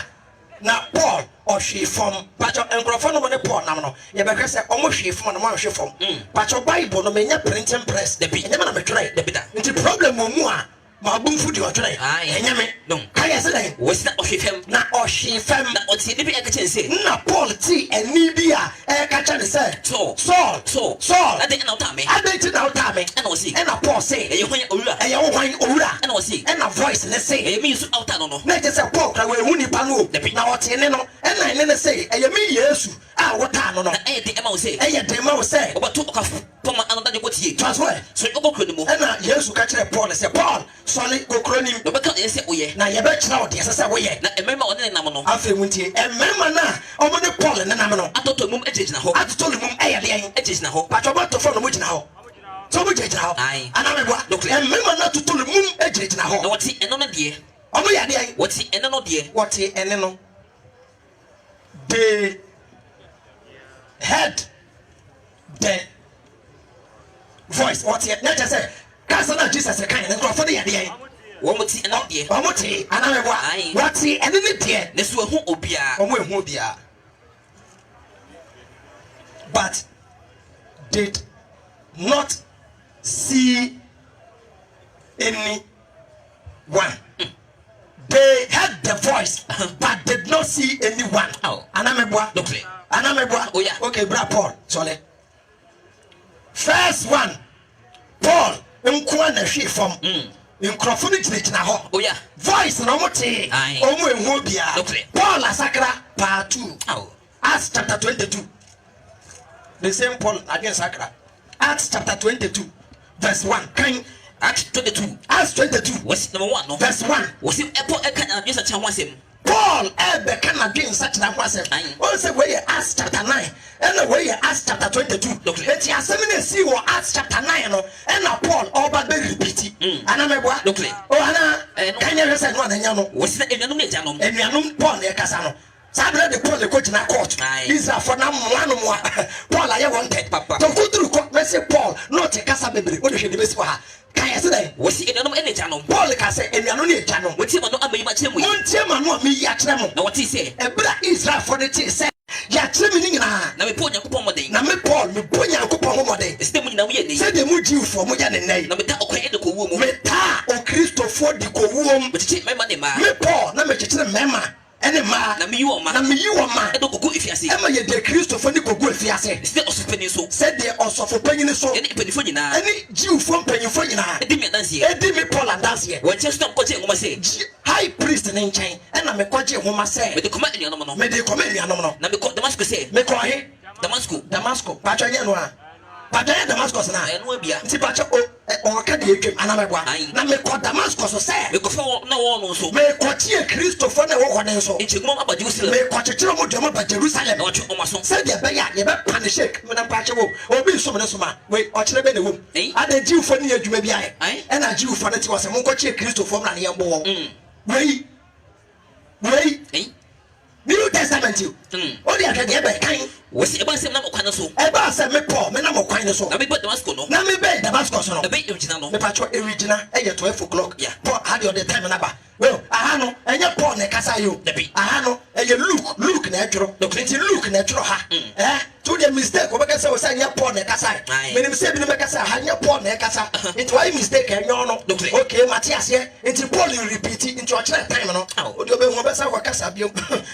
na Paul ohwefom pa chaw enkrofo no ne Paul nam no ye be kwese omo hwefom no mo hwefom pa chaw Bible no menya printing press de bi enyama na metwere de bi da nti problem mo mu a ma bumfu di otwere enyame no kaya se den wo se ohwefem na ohwefem na oti ni bi ekache nse na Paul ti eni bi a ekache ne se Saul na de na utame adenti na utame na osi na Paul say eye hwan owura eye hwan owura na osi na voice ne say eye mi su outa no no na je se Paul kra we hu nipa no na ote ne no na ne say eye mi Yesu a wota no no na eye de ema wo say eye de ma wo say obato okafo poma another de kotie transfer so okokro ni mo na Yesu ka kire Paul say Paul sole kokro nim no beka ese oye na ye be kira ode se wo ye na emema one ne nam no afi wuntie emema na omo ne Paul ne nam no atoto mum ejejina ho atoto mum eye de ejejina ho patwa to fo no mo jina ho so mo jina ho ana me bua emema na atoto mum ejejina ho na woti eno no de omo ya de woti eno no de woti ene no they heard the voice woti na just say kasa na Jesus kan ne nkrofo de ya de wo moti eno de omo ti ana me bua woti ene ne de ne so hu obia omo ehu obia but did not see anyone. They heard the voice, but did not see anyone. Anamebwa. Anamebwa. Oh yeah. Okay, bra Paul. Sorry. First one, Paul. Nkwa na hwe fom. Nkrofo ni gyina ho. Oh yeah. Voice na omote. Omo ehu bia. Paul asakra part 2. Acts chapter 22. The same Paul again sakra. Acts chapter 22 verse 1. Can Acts 22. Acts 22. Was number 1 no. Verse 1. Was it Apple eka just a chan wasem. Paul ebe kana dream such na wasem. O say we Acts chapter 9 and we Acts chapter 22. Eti asem na si wo Acts chapter 9 no and na Paul oba be repeat. Ana meboa. O ana kanya rese no anya no. Was it enuanum na janom. Enuanum Paul e kasa no. Sabre de Paul ko jina court. Israel for na mwanu mwa. Paul aye wanted. To futuru ko me say Paul not e kasa bebre. O de hwe de besi ha. Kaya se den was it enuanum ene janom. Paul ka say enuanum ne janom. Woti ma no amayi ma kire mu. Wontie ma no amayi ya kire mu. Na woti say ebra Israel for the say ya kire mi nyina. Na me Paul yakopon moden. Na me Paul me bonya yakopon moden. Ese mu nyina mu ye nei. Say de mu Jewfo mu ya ne nei. Na me ta okoye de ko wuo mu. Me ta o Christopher de ko wuo mu. Me chichi mema ne ma. Me Paul na me chichi mema. Ene ma na me yi wo ma. Na me yi wo ma. E do kogu ifiase. E ma ye de Christopher ni kogu ifiase. Say osopani so. Say de osopani so. Ene ipanifo nyina. Ene Jewfo mpanifo nyina. E di me dance ye. E di me Paul and dance ye. Wo che stop ko che ngoma say. High priest ne nchen. E na me kwaje ngoma say. Me de koma enuanom no. Me de koma enuanom no. Na me ko Damascus say. Me ko he Damascus. Pacho ye no a. Pacho ye Damascus na. Eno abia. Nti pacho o ka de etwem anamebwa. Na me ko Damascus say. Me ko fa na wo no so. Me ko tie Christopher na wo ko ne so. Nchegum aba Jerusalem. Me ko chechiro mo dwama ba Jerusalem. Na wo twa omaso. Say de be ya ye be pan shake. Me na pacho wo. Obi so me ne so ma. We o kire be ne wom. Ada Jewfo ne adwuma bi aye. E na Jewfo ne ti wose mo ko tie Christopher na ne ye mbo wo. Wei. New Testament you. Odi akade e be kan. Was e ba sem na mo kwan so. E ba se me Paul me na mo kwan so. Na me be Damascus no. Na me be Damascus no. E be original no. Me pacho original e ye 12 o'clock. Yeah. Paul had your time na ba. Well, aha no enye Paul ne kasa yo. Aha no e ye Luke na edworo. Nti Luke na edworo ha. To the mistake obeka say we say enye Paul ne kasa. Me nim say bi ne me kasa ha enye Paul ne kasa. Nti why mistake enye ono. Okay, Matthias here. Nti Paul repeat nti o kire time no. Odi obe hu obesa kwa kasa biom.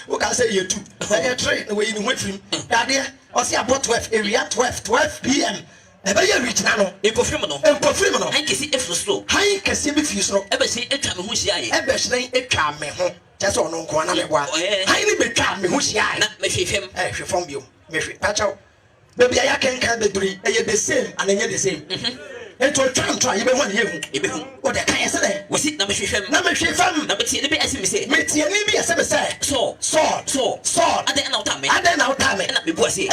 Wo ka say ye 2. Enye 3 na we ni ho film. Dade o say about 12 area 12 p.m. Ebe ye reach na no. Empofrim no. Han kesi efro slow. Han kesi bi fi so. Ebe se etwa me ho hia ye. Ebe se etwa me ho. Just ono nko na me boa. Han ni betwa me ho hia ye. Na me hwehwem. Hwefom biom. Me hwe pachaw. baby I can the three the same and then the same and to try you one year what the kind say was it number 3 number 3 fam number 10 be as me say me tie ni bi say so and then now time and me boy say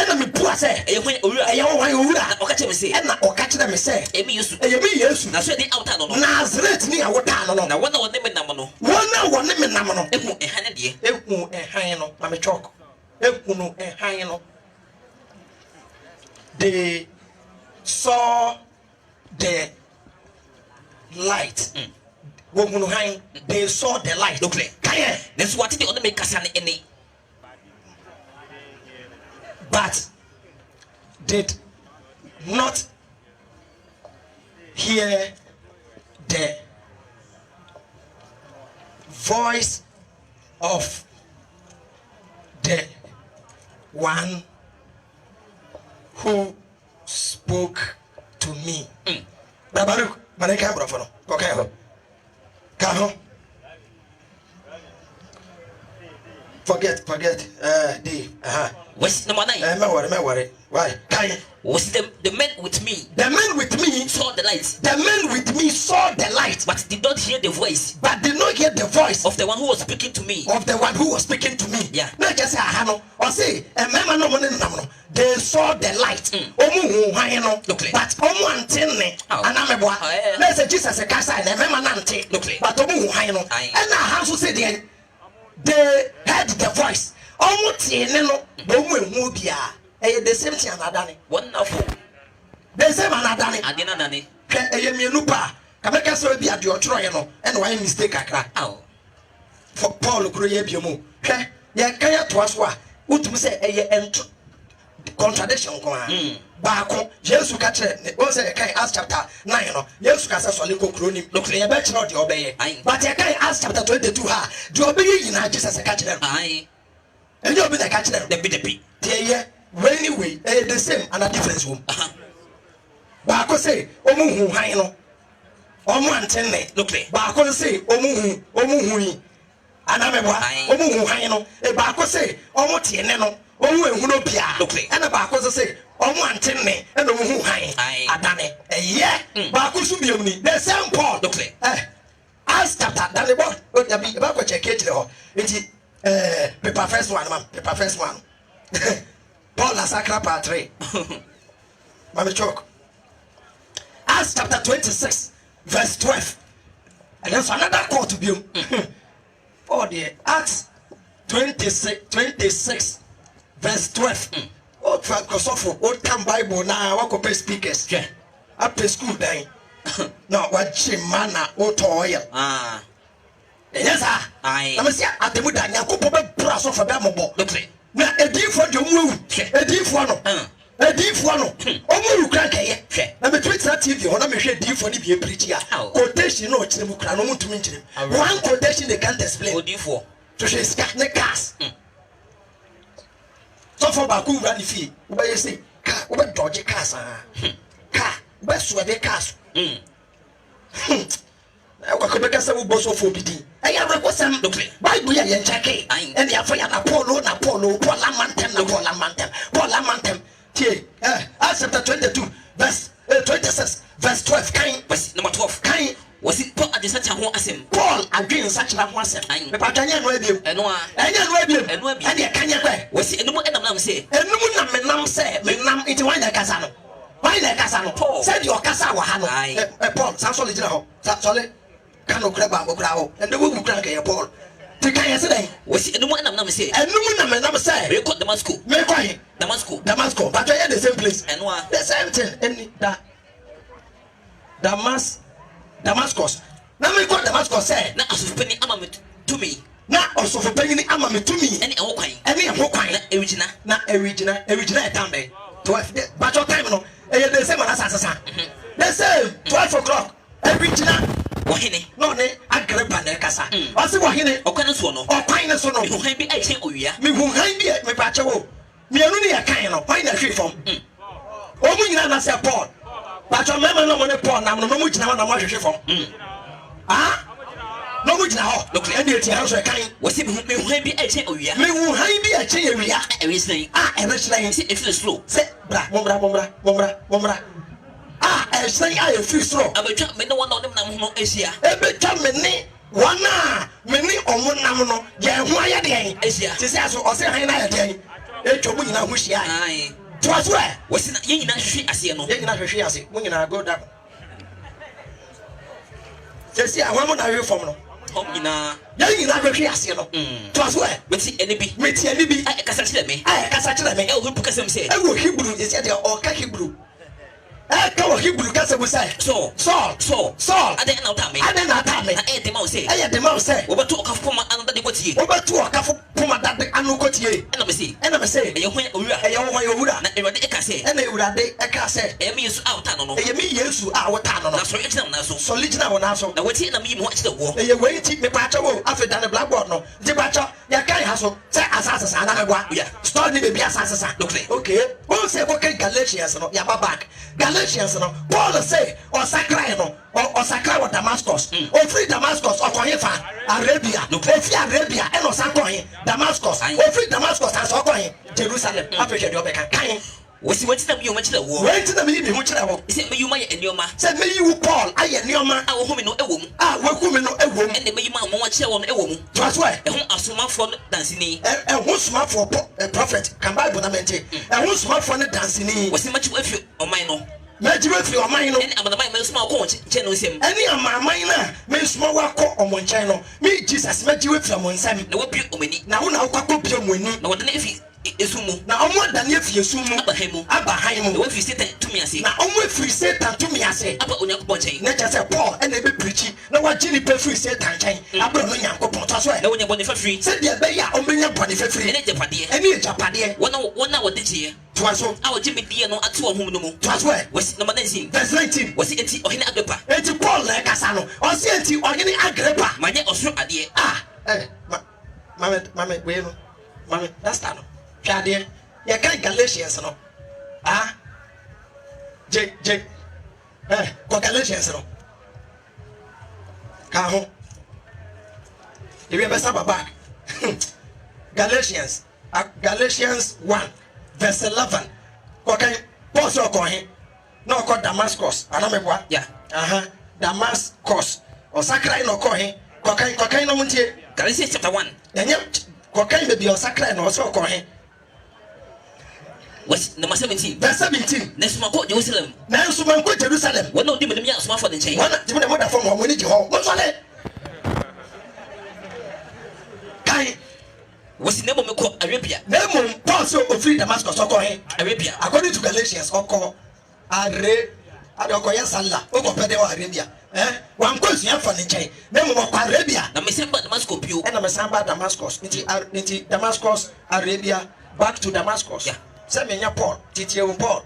e when owura o ka che me say and o ka che me say e me yesu na so dey out no Nazareth ni awota no na wona wona me nam no wona me nam no ehu ehane de ehu ehan no ma me chok ehu no ehan no they saw the light. They saw the light. Look, that's what they only make us any. But did not hear the voice of the one who spoke to me. Babaru, maneka brofono. Okay, Kaho. Forget. What's the money? Me worry. Why? Kai. Was the men with me? The men with me saw the light. The men with me saw the light, but did not hear the voice. But did not hear the voice of the one who was speaking to me. Of the one who was speaking to me. Yeah. Not just Hano or say, a man no one in they saw the light. But antenne and I'm let's say Jesus a casa and a man ante. But and I have to say they heard the voice. Almost the same thing another wonderful. The same another I didn't know it. Kameka so be at your troy no and why mistake akra. For Paul Kuye Biomo. Ya kaya to us wa utum say contradiction ko baako Jesus ka kire o say kai Acts chapter 9 no Jesus ka say sole kokronim no clear be kire de obeye but ya kai Acts chapter 22 ha de obeye yina Jesus ka kire ai and you be the ka kire the be there anyway the same and a difference room baako say omu hu han no omu antenne baako say omu hu yi anamebwa omu hu han no baako say omu tiene no omu ehu no bia and baako say omu antenne and omu hu han adane baako su biom ni the same Paul Acts chapter that the boy o ya bi baako check it ho enti paper first one Paul la sacra patre Mami Chok Acts chapter 26 verse 12 and there's another call to be oh the Acts 26 verse 12 oh Francophone old time Bible now what copy speakers up to school day no what chimana oil yes sir I'm say at the muda nyakopo be braso for be mobo na edifo de omu edifo no omu kra keye na me Twitter TV ho na me hwe edifo ni bi preach ya quotation no kire mu kra no mutumi nkire one quotation they can't explain edifo to she scat ne gas so for ba ku ra ni fi wo be say ka wo be dodge cars ka be so de cars wakobeka sa wo boso fo bidi eya rekosam Bible ya yenchake and ya for ya na Paul lamentem tie Acts chapter 22 verse 26 verse 12 kind verse number 12 kind was it Paul at such a ho asem Paul again such a ho asem me patanya no abiem eno abiem and ya kanya kwe was it enum enam say enum nam say me nam iti wan ya kasa no Paul said your kasa wa ha no Paul sa so le jina ho sorry kano kraba okrawo and the wo kra ka Paul ti kan yesterday was enum enam say enum nam say we call Damascus me kwai Damascus but you are the same place and one the same thing any that Damascus na me call Damascus say na asofpani ama me to me na osofopani ni ama me to me any ho kwan na original time there 12 but your time no the same as asasa the same 12 o'clock original wahine no ne Agrippa ne kasa o se wahine okwan so no me hu han bi ai chen owia me hu han bi me pa chewo me anu ne ya kan no why na hwe fom o mu nyina na se Paul but your mama no mo ne Paul na mo mu gyina na mo hwe fom no mo gina ho e dey tia so e kan wo se me hu bi e che owia me hu han bi e che ewia e we say e be chira yin se e feel slow se bra mombra e say e feel slow abetwa me ne wona onim nam ho asia e betwa me ne wana me ne omo nam no ye ho aye den asia se se aso o se han na ye den e twa mo nyina ho hia ai to aso e wo se ye nyina hwe ase no ye nyina hwe ase mo nyina go down se se ahwa mo na hwe fom no hom nyina ye nyina hwe ase no to aso e meti ene bi ai kasa kire me e wo pu kasa me se e wo Hebrew ye se de o ka Hebrew ka wo Hebrew kasa bu sai Saul ade na utame e de ma o se wo beto okafo ma anada de kotie wo beto okafo poma dade anu kotie e na me se e ho owura na ewade e ka se e na ewurade e ka se e me Yesu a wota no e me Yesu a wota no na so e kina na so na wati na me mo akire wo e ye we ti me pa chawo afi dan blackboard no ti pa cha ya kai ha so se asasa sa na meboa store ni be bi asasa sa okay wo se ko kan Galatians no ya ba back Galatians no Paul say o sakra no o sakra wa Damascus o free Damascus o koyin fa Arabia o fi Arabia e no sakoyin Damascus o free Damascus as o koyin Jerusalem afehwe de obeka kan wo si wati na me yo ma kire wo wati na me yi hu kire wo se me yu ma ye enioma se me yi wu Paul aye enioma a wo hu me no ewo mu wo hu me no ewo mu ene me yu ma mo wa kire wo no ewo mu to aso e ho asomafo no dansini e ho somafo prophet kan Bible na mente e ho somafo no dansini wo si ma chi afi oman no Majima fi oman no ene amana me suma ko nche no nsem ene amaman na me suma wa ko omo nchen no me Jesus majiwe fi omo nsem na wo bi omani na wo na wo kwakọ bi omani na wo de na efi esumu na omo da na efi esumu abahan mu wo fi Satan tumi ase na omo efi Satan tumi ase aba onyankopon nchen na cha se Paul ene be preachi na wa gini pe fi Satan nchen abro no nyankopon to so e na wo nyabone fafiri se de be ya omo nya bone fafiri ene japade ene japade wona wo de chie to aso a wo jimi die no ate wo hum no mu to aso e wasi number 19 verse 19 wasi enti ohene Agrippa enti Paul na kasa no o se enti ohene Agrippa manye osoro ade mame we no mame that's that no hwade ya kan Galatians no ko Galatians no ka ho e be saba back Galatians 1 verse 11 ko kan Paul so ko he no ko Damascus anameboa Damascus o sakrai no ko he ko kan no muntie Galatians chapter 1 yanya ko kan be bi o sakrai no so ko he was number 17 verse 17 na suma ko Jerusalem na suma ko Jerusalem wona odi menim ya suma for the chain wona ti mo da fo mo ni ji ho mo so le kai was nemo me ko Arabia na mo Paul so o free Damascus so ko he Arabia according to Galatians oko ya salla o ko pede o Arabia wan ko suya for ni chain na mo ko Arabia na me semba Damascus bio na me samba Damascus nti Damascus Arabia back to Damascus se me nya Paul titie wo Paul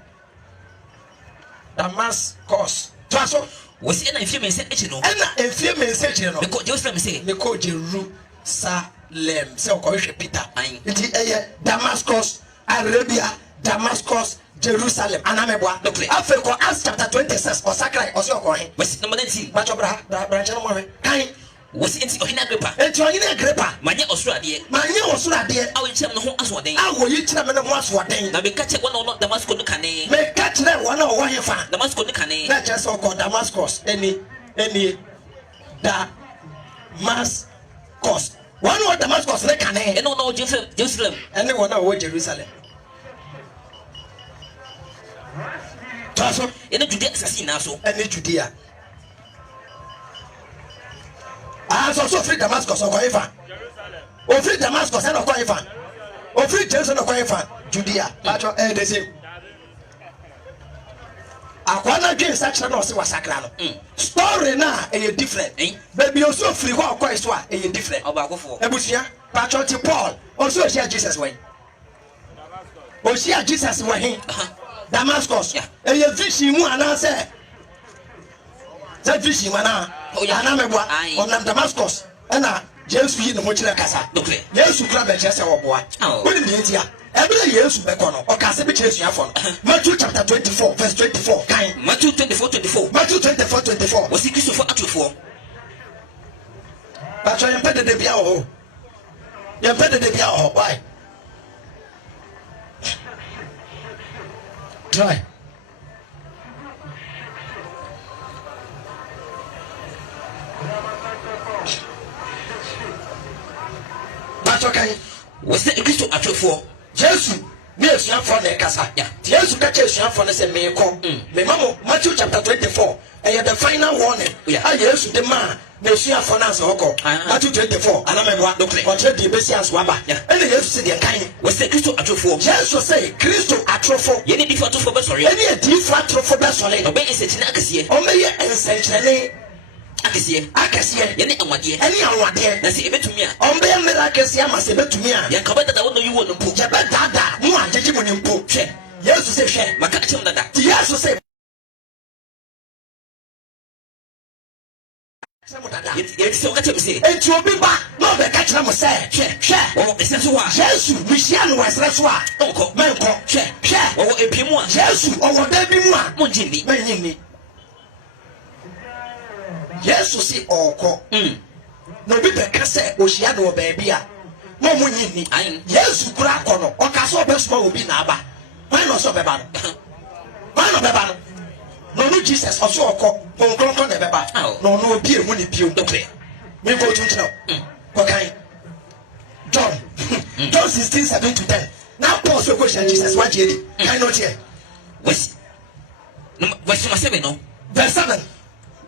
Damascus twaso was ena enfie me se echi no ena enfie me se echi no me ko Jerusalem se me ko Jerusalem se ko hwe Peter ayin nti Damascus Arabia Damascus Jerusalem anameboa afa ko Acts chapter 26 o sakrai o se ko he was number 19 ba chobra chano mo he kan was enti ohene Agrippa manye osoro ade a wo chem no ho asoden a wo yi kira me no ho asoden na me ka che wona no Damascus no kane me ka kira wona wo he fa Damascus no kane na che so ko Damascus eni Damascus one wo Damascus le kane eno no Jerusalem eni wona wo Jerusalem taso eno Judea asasi na so eni Judea so free Damascus o ko ifa o free Damascus and o ko ifa o free Jerusalem o ko ifa Judea pacho the same akwana dwen sakra na o se wasakra no story na e different baby o so free ho ko iso a e different obakofo ebusia pacho ti Paul o so share Jesus when o share Jesus when Damascus e ye vision mu ana se that vision mana ana meboa on Damascus na Jesus yi no mo kire kasa Jesus kura be chese oboa woni bi entia ebere Jesus be kono o ka se be chese afo no Matthew chapter 24 verse 24 kan Matthew 24 Matthew 24 was Christopher atufo But I am better than Biao. You're better than Biao. Why? Try. But okay. What's the English to actual for? Jesus. Me as you for the Casa. Jesus catch you for the same me call. Me mamo Matthew chapter 24. And the final warning. I yes the man. Me see a finance oko. Matthew 24. And I'm what look like. Or the Bessias Waba. And the yes the kind. What's the Christo actual for? Jesus say Christo atrofo. You need different for sorry. Any different for that solid. Obey is it in Akasia. Only essentially. Akasia, Yenny and what year? Any on what year? That's it to me. On be a miracasia must be to me. You covered that I wonder you wouldn't put your bed that. No, I did when you put share. Yes, to say share. Macachum that. Yes, to say. It's so much of say. And to be back, no, the catch them say, share. Oh, it's not so what? Yes, Michian was that's why. Uncle, Manco, share. Oh, a Pimo. Yes, or what they be one. Monjini, me. Yes, to see all call. No be the cassette, Oceano baby. No one in me. Yes, crack on or castle best will be Naba. Why not so bad? Why not bad? No, Jesus, or so call. No, beer when you pew. Okay. Me go to know. Okay. John 16, 7 to 10. Now pause your question, Jesus. What you I not here. What's my 7? No, verse 7.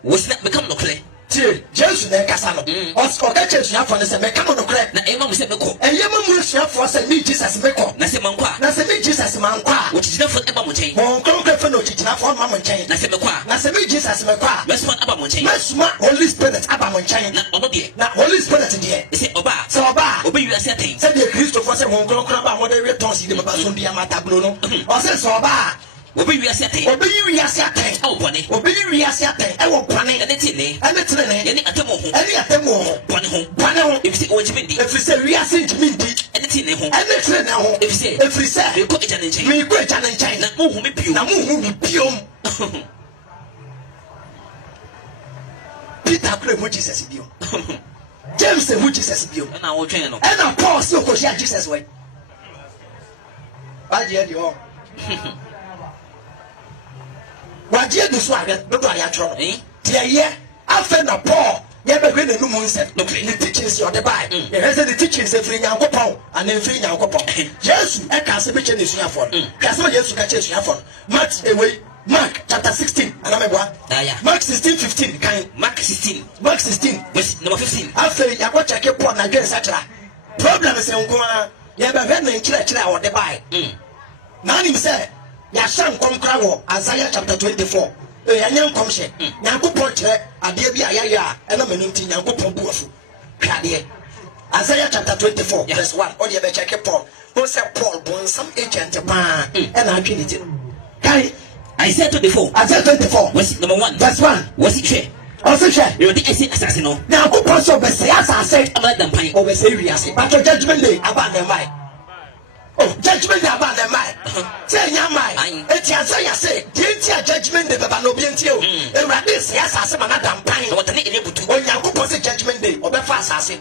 Was that become no clay? Jesus and Cassano. Or catches you for the same come on crack. Na Emma said, And Yamma will for say me Jesus Meko. Nasemanqua, Nasemi Jesus Manqua, which is not for Abamonte. Mon Conquer no Chitina for Mamma Chain. Nasemanqua, Nasemi Jesus Mekwa. West one Abamonte. Masma Holy Spirit Abamon Chain. Not on the Not Holy Spirit dear. Is it Oba? So Oba. Obey you a setting. Said the Christopher said, Mon Conquer what they return see the Basundia Mata Bruno. Or says Oba. Obey you a setting. Obey you a setting. Oh, Bonnie. Obey you a setting. I will plan it. And it's in there. And it's in Any atemo. any atemo. Bonnie. If you want to if you say we are saying to me, and it's in there. and it's in now. If you say, you got it in we go to China. Now, who me pure. Now, who be pure? Peter pray what Jesus is pure. James say what Jesus is pure. And I will train. And now Paul still go share Jesus way. Bad year you all. What year this one? Don't worry, I'm trying. Dear year, after na Paul. Never going to know said, no, the teachings of the Bible. The teachings of free Yanko and then free Yanko. Yes, I can't say which is your phone. Castle, yes, you can change your phone. Mark chapter 16, and I'm a Mark 16, 15, kind Mark 16. Mark 16, West number 15. After I watch a keep on against such a problem is in Gua, you have a very church or the Bible. Now him say, Yashan come Isaiah chapter 24. Yanyan come she, Yanko Portre, a dear Bia, and a minute Yanko Pombuafu. Isaiah chapter 24, verse 1. Or you better check Paul. Who said Paul born some agent and I treated him. Kai, Isaiah 24. Isaiah 24, Was number 1. verse 1. Was it share? Also share. You're the assassin. Now, who pass over say, as I said, About them pine. over serious, but your judgment day about them, my. Oh, judgment day about them, my. Say, Yamai, it's Isaiah say, didn't your judgment day about no being till. And right this, yes, I said, Madame Pine. What an able to. Oh, Yanko was a judgment day, or the fast assassin,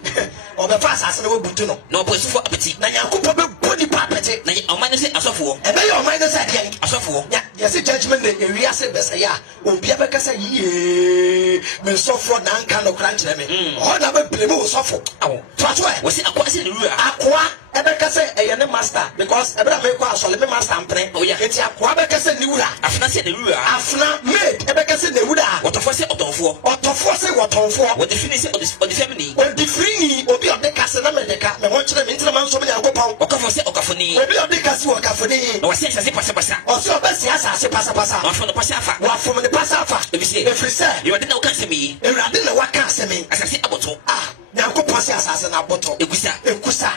or the fast assassin will be no boys for appetite. Now, Yanko body puppet. Now, I'm minus it as a fool. And then your mind is at the end. As a fool. Yes, a judgment day, we are said, Messiah, will be ever say, ye, may suffer non can of crunch them. Or never blame who suffer. Oh, that's why. Was it a question? Aqua, Ebeka say, a master, because Ebeka make a solemn master and pray. Oh, yeah, it's a Quabeca said, Nura. After said the Rua, Afna made Ebeka said, the Wuda. What of us say, what of us say, what on for? What the finish of the family? When the free will be of the castle, America, and watch them into the man so many Alcopa. What of us say, Ocafoni, will be of the castle, Ocafoni, or says as a passa, or so best as a passa, or from the Passafa, or from the Passafa. If you say, you are not can't me, and I didn't know what can't say me, as I say about ah. Now go pass as an bottle. Ekusa.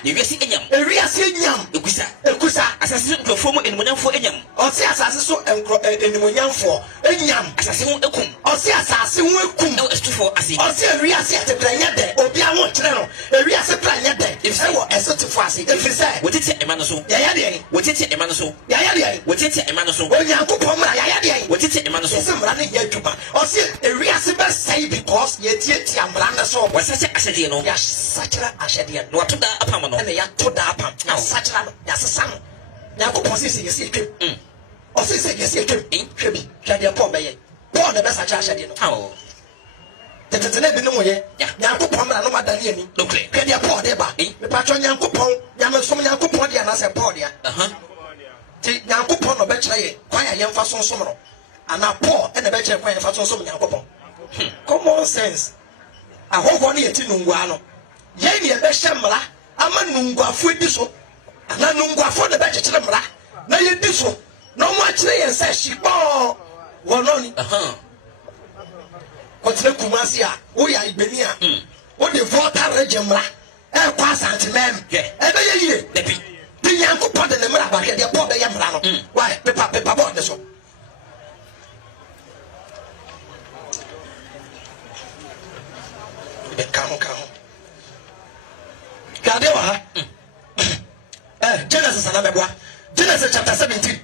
You see Enyam. Ekusa. Assassin to form in Munam for Enyam. Or see assassin and Munam for Enyam. Assassin Ekum. Or see assassin Ekum. No, it's too for Assi. Or see a Riasi at the Planade. Or Biamo Channel. A Riasi Planade. If I were a sort of fussy, if you say, what it's a manaso. Yayadi. What it's a manaso. Yayadi. What it's a manaso. Or Yaku Poma. Yayadi. What it's say man so say mra na ye adwuma o say ewiase be say because ye tie mra na so wasa say asede no ya sachira asede no to da apam no na ya to da apam ya sachira no ya sesa no yakopon say ye say twem o say ye say twem hwe bi hwade Paul be ye Paul na be sachira asede no awo tetene bi no ye yakopon mra no madani ani okay hwade Paul de ba me patro yakopon yamesom yakopon de na say Paul de ti yakopon no be kire ye kwan ya yemfa sonsom no ana Paul e na be kire kwan yemfa sonsom yakopon common sense ahoho ne yeti nungwa no ye ne be hye mra ama nungwafo edi so ana nungwafo ne be kire mra na ye di so na mo akire ye se hibon wono ni kotine kumasi a wo ya igbeni a wo de voter regimra e kwa santimem e be ye yie depi di yankopon de ne mra ba ke de Paul be ye mra no why paper board de so Come. Gadewa. Genesis anamebwa. Genesis chapter 17.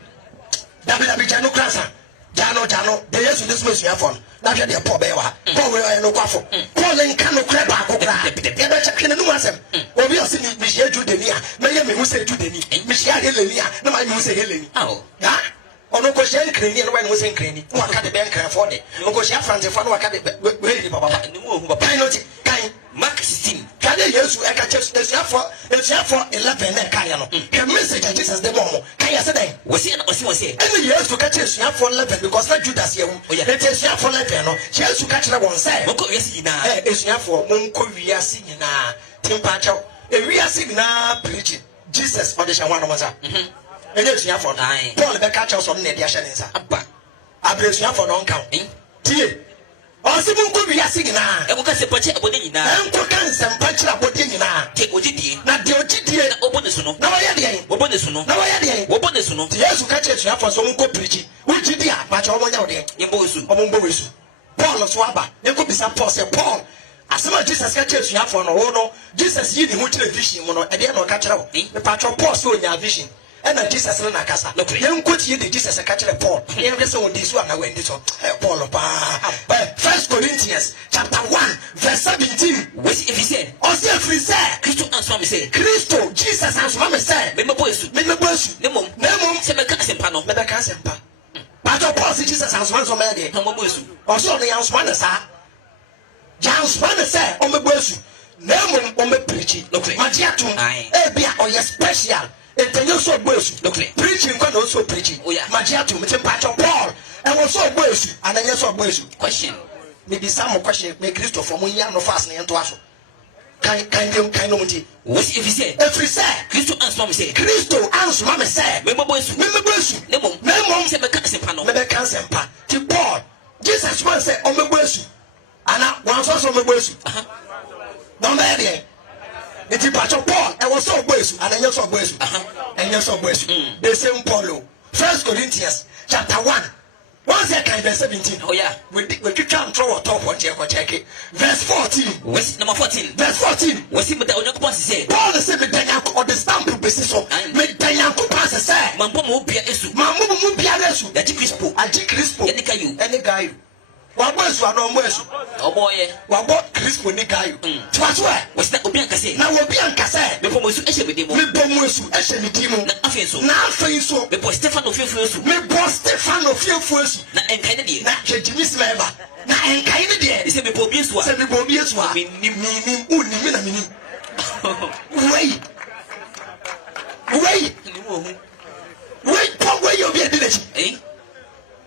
Dabi jano krasa. Jano. The yesu this way you phone. Na hwe de Paul be wa. Paul we no kwafo. Paul nka no kra ba ko kra. Ye be chakene no asem. Obi osi ni mihia judeni a. Me ye me hu se judeni. Mihia heleni a. Na ma hu se heleni. Ya. Ono ko hye nkreni no wa no se nkreni. Wa ka de be nkran for de. Ono ko hye frantefo no wa ka de we baba. Ni mo hu baba. Penalty. Mark 16. Kade Yesu eka church for 11 na kaya no. Ke message of Jesus de momo. Kaya say den. Wasi. Eni Yesu ka church for 11 because na Judas ye hu. It is for 11 no. Yesu ka kire won say. Monko wiase nyina. Esuafo monko wiase nyina. Timpa chaw. E wiase nyina preaching. Jesus audition one no sa. Eni esuafo. Paul be ka chaw so na dia hye ne nsa. Abba. Abre esuafo no nka. Tie. Osimu nko wiase nyina. E ko ka se pache abode nyina. Enko kan sempachira abode nyina. Te ogidie. Na de ogidie na obone so no. Na waya de. Obone so no. Na waya de. Obone so no. Yesu ka chesu afọ so nko preach. Ogidie a ba che omo nya ode. Yembo so. Omo mbo wesu. Paul so aba. Enko bisa Paul say Paul. Asema Jesus ka chesu afọ no wo no. Jesus yi ni ho kire vision mu no. E de na o ka kire wo. Me patro Paul so nya vision. And Jesus na kasa. Yenko tie de Jesus ka kire Paul. Yenko say on this one na we ndi so. Paul pa. 1 Corinthians chapter 1 verse 17. What if he said? Ose free say Christo answer me say. Christo Jesus answer me say. Me boyesu. Nemom. Se me ka sempa no. Me be ka sempa. Pastor Paul say Jesus answer me dey. No mo boyesu. Ose on the answer na sa. Jans man say o me boyesu. Nemom o me preach. Magia tum. E bia o ye special. Entenyo so boyesu. Preaching kwa no so preaching. Magia tum me Pastor Paul. And was so boyesu. And then so boyesu. Question. Maybe some question me Christo from one year no fast na ento aso. Kind no muti. What if he said? If he say Christo answer me say. Christo answer me say. Me boyesu. Nemom se me ka sempa no. Me be ka sempa. Ti Paul. Jesus man say o me boyesu. Ana wan so me boyesu. No be there. Iti Pastor Paul e was so boyesu and then so boyesu. And you so boyesu. The same Paul. 1 Corinthians chapter 1. Once I can verse 17. Oh yeah. We can't throw a top on check it. Verse 14. What's number 14? Verse 14. What's it with the Onyankopon say? Paul said me danyanko or the stamp basis so. Me danyanko pass say. Mambo mo bia esu. Mambo mo bia esu. Aji Crispo. Any guy. Wabo esu ano mo esu. Oboye. Wabo Crispo ni guy. Twaso e. What's that obi ankase? Na obi ankase. Me pomo esu ehye me demo. Me pomo esu ehye me demo. Na afenso. Me bo Stefano fiefo esu. Me bo Stefano fiefo esu. Na enkai ne de. Na Jimmy Smeva. Na enkai ne de. Se me po bi esu a. Se me po bi esu a. Me nim uni na minim. Wait. Ni mo hu. Wait, Paul where you be a dilechi. Eh?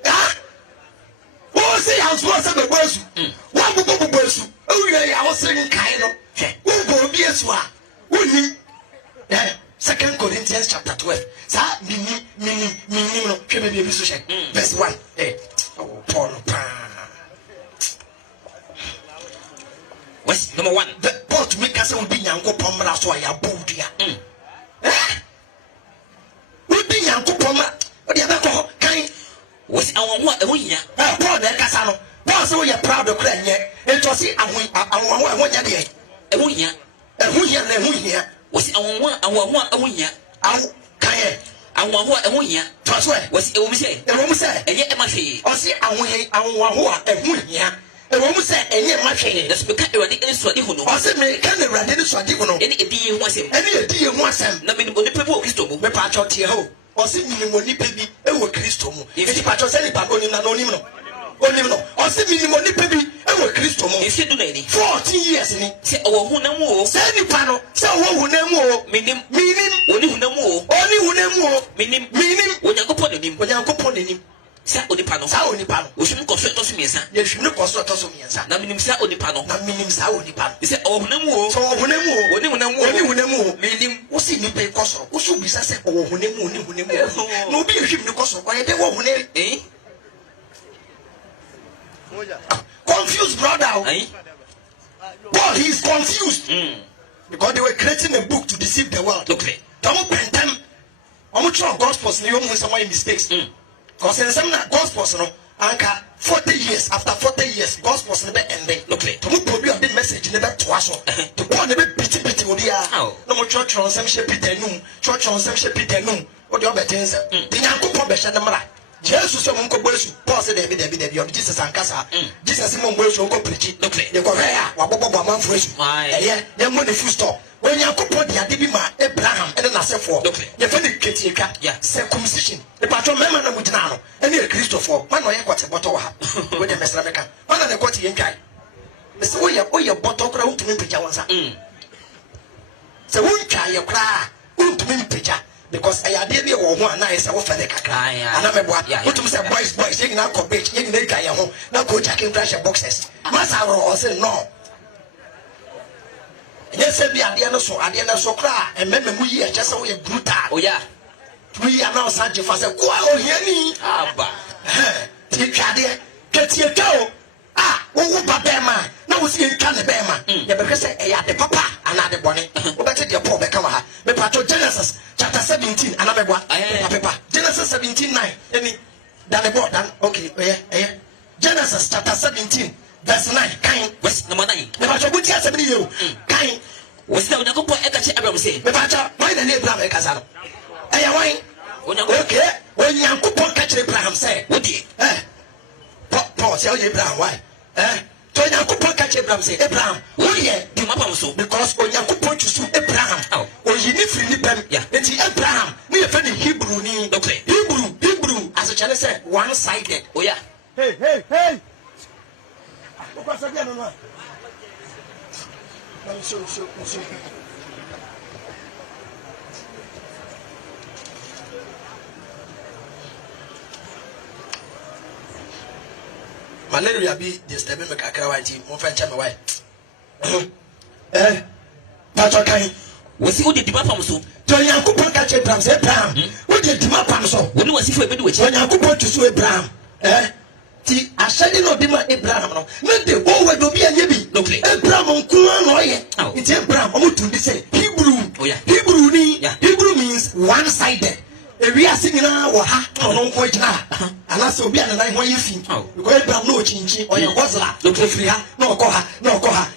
Ah? Oh, say house was a bosu. One bosu. Oh, yeah, I was saying kind of. Who will be a swa? Uni. 2 Corinthians chapter 12. Sa mini no kebe be so check. Verse 1. Oh, Paul. What's number 1? The Paul to make us be yanko pomra so ya bodia. We be yanko pomra. What the other kind? What's our one ya? Paul de kasano. Paul so you proud of clan ye. It was see and one ya de. Ehunya. Ehunya. What's our one ya? Aw kan Anwaho a ɛho hia. Toaso ɛ. Wɔsi ɛwɔ mu sɛ. Ɛwɔ mu sɛ. Ɛnyɛ ɛma hwee. Ɔsi anwaho a ɛho hia. Ɛwɔ mu sɛ ɛnyɛ ma hwee. Ɛso bɛka Awurade nsuade ho no. Ɔsi mi ka na Awurade nsuade ho no. Ɛne ɛdi yɛ ho asɛm. Ɛne ɛdi yɛ ho asɛm. Na menim onipa bi wɔ Kristo mu. Mepa atwɔ tie ho. Ɔsi minim onipa bi ɛwɔ Kristo mu. Eti patwɔ sɛ nipa onim na onim no. Onim no. Ɔsi minim onipa bi ɛwɔ Kristo mu. Efi du na ni. 14 years ni. Sɛ ɔwɔ honam mu o. Sɛ nipa no sɛ ɔwɔ honam mu o. Minim. Oni honam mu o. Oni honam mu o. Minim. Onyankopɔn n'anim. Onyankopɔn n'anim. Sɛ onipa no. Saa onipa no. Ohwim kɔ so ɛtɔ so mmiɛnsa. Yɛhwim no kɔ so ɛtɔ so mmiɛnsa. Na minim sɛ onipa no. Na minim saa onipa no. Sɛ ɔwɔ honam mu o. Sɛ ɔwɔ honam mu o. Oni honam mu o. Oni honam mu o. Minim. Wosi nipa yi kɔ soro. Wosi obisa sɛ ɔwɔ honam mu o. Oni honam mu o. Na obi yɛhwim no kɔ soro. Ɔyɛ dɛ wɔ honam. Eh? Confused brother. Aye. Paul, he is confused. Because they were creating a book to deceive the world. Okay. Don't bend them. I'm not sure Gospels. You don't some mistakes. Because in some Gospels, no, anka 40 years after 40 years, Gospels never ending. Okay. To move to the message never twice. To go never pity odia. No more church on some shape it church on some shape it what your bettings. The Yanko Pobesha Namara. Jesus so munko bolesu Paul said David Jesus ankasa Jesus mo bolesu ko preach the korea wa bobo amanfo esu ye mo the food store when yakopon dia de bi ma Abraham and na sefo ye fa ni ketieka circumcision the patron mema na mugina no ene e Christopher man no ye kwate boto ha we de mesra beka man na kwate ye ntwai me se wo ye boto kra untumi preach wansa se wo ntwai ye kra untumi preach because I had a woman nice I offer the kakra and I'm a boy to say boys you now compete you make a home now go check in trash boxes Masaro or say no yes said the idea so cry and remember we just so brutal oh yeah we are now such for say oh here aba ti twade ketie tao wo babema na wo sie ntwa ne bema ye be kese e ya de papa ana de bone wo bete de Paul be ka ha me pato Genesis chapter 17 ana me boa papa Genesis 17:9 any dan board dan okay Genesis chapter 17 verse 9 kind what's number 9 me pato buti asem ni yo kind what's the Onyankopon e ka che Abraham say me pato why the Abraham e ka sa no why okay Onyankopon ka che Abraham say wodi Paul say Abraham why to Onyankopon ka che Abraham say Abraham who ye di mapam so because Onyankopon choose Abraham o yini free ni pam enti Abraham ni ye fa ni Hebrew ni okay Hebrew as a channel say one sided oh yeah hey o so dia no no so malaria be disturb me kakra wa ti mo fa ncha me why pato kan wasi odi di mapam so to Onyankopon ka che Abraham say Abraham odi di mapam so woni wasi fo ebedu wachi Onyankopon tusu Abraham ti ashade no di ma Abraham no na de o we do bi anya bi Abraham nko na oye ti Abraham o tu bi say Hebrew means one sided we are singing wa ha no nko gina ana so obi ana na ho yefi because Abraham no chinchi o ye gozla no free ha no ko ha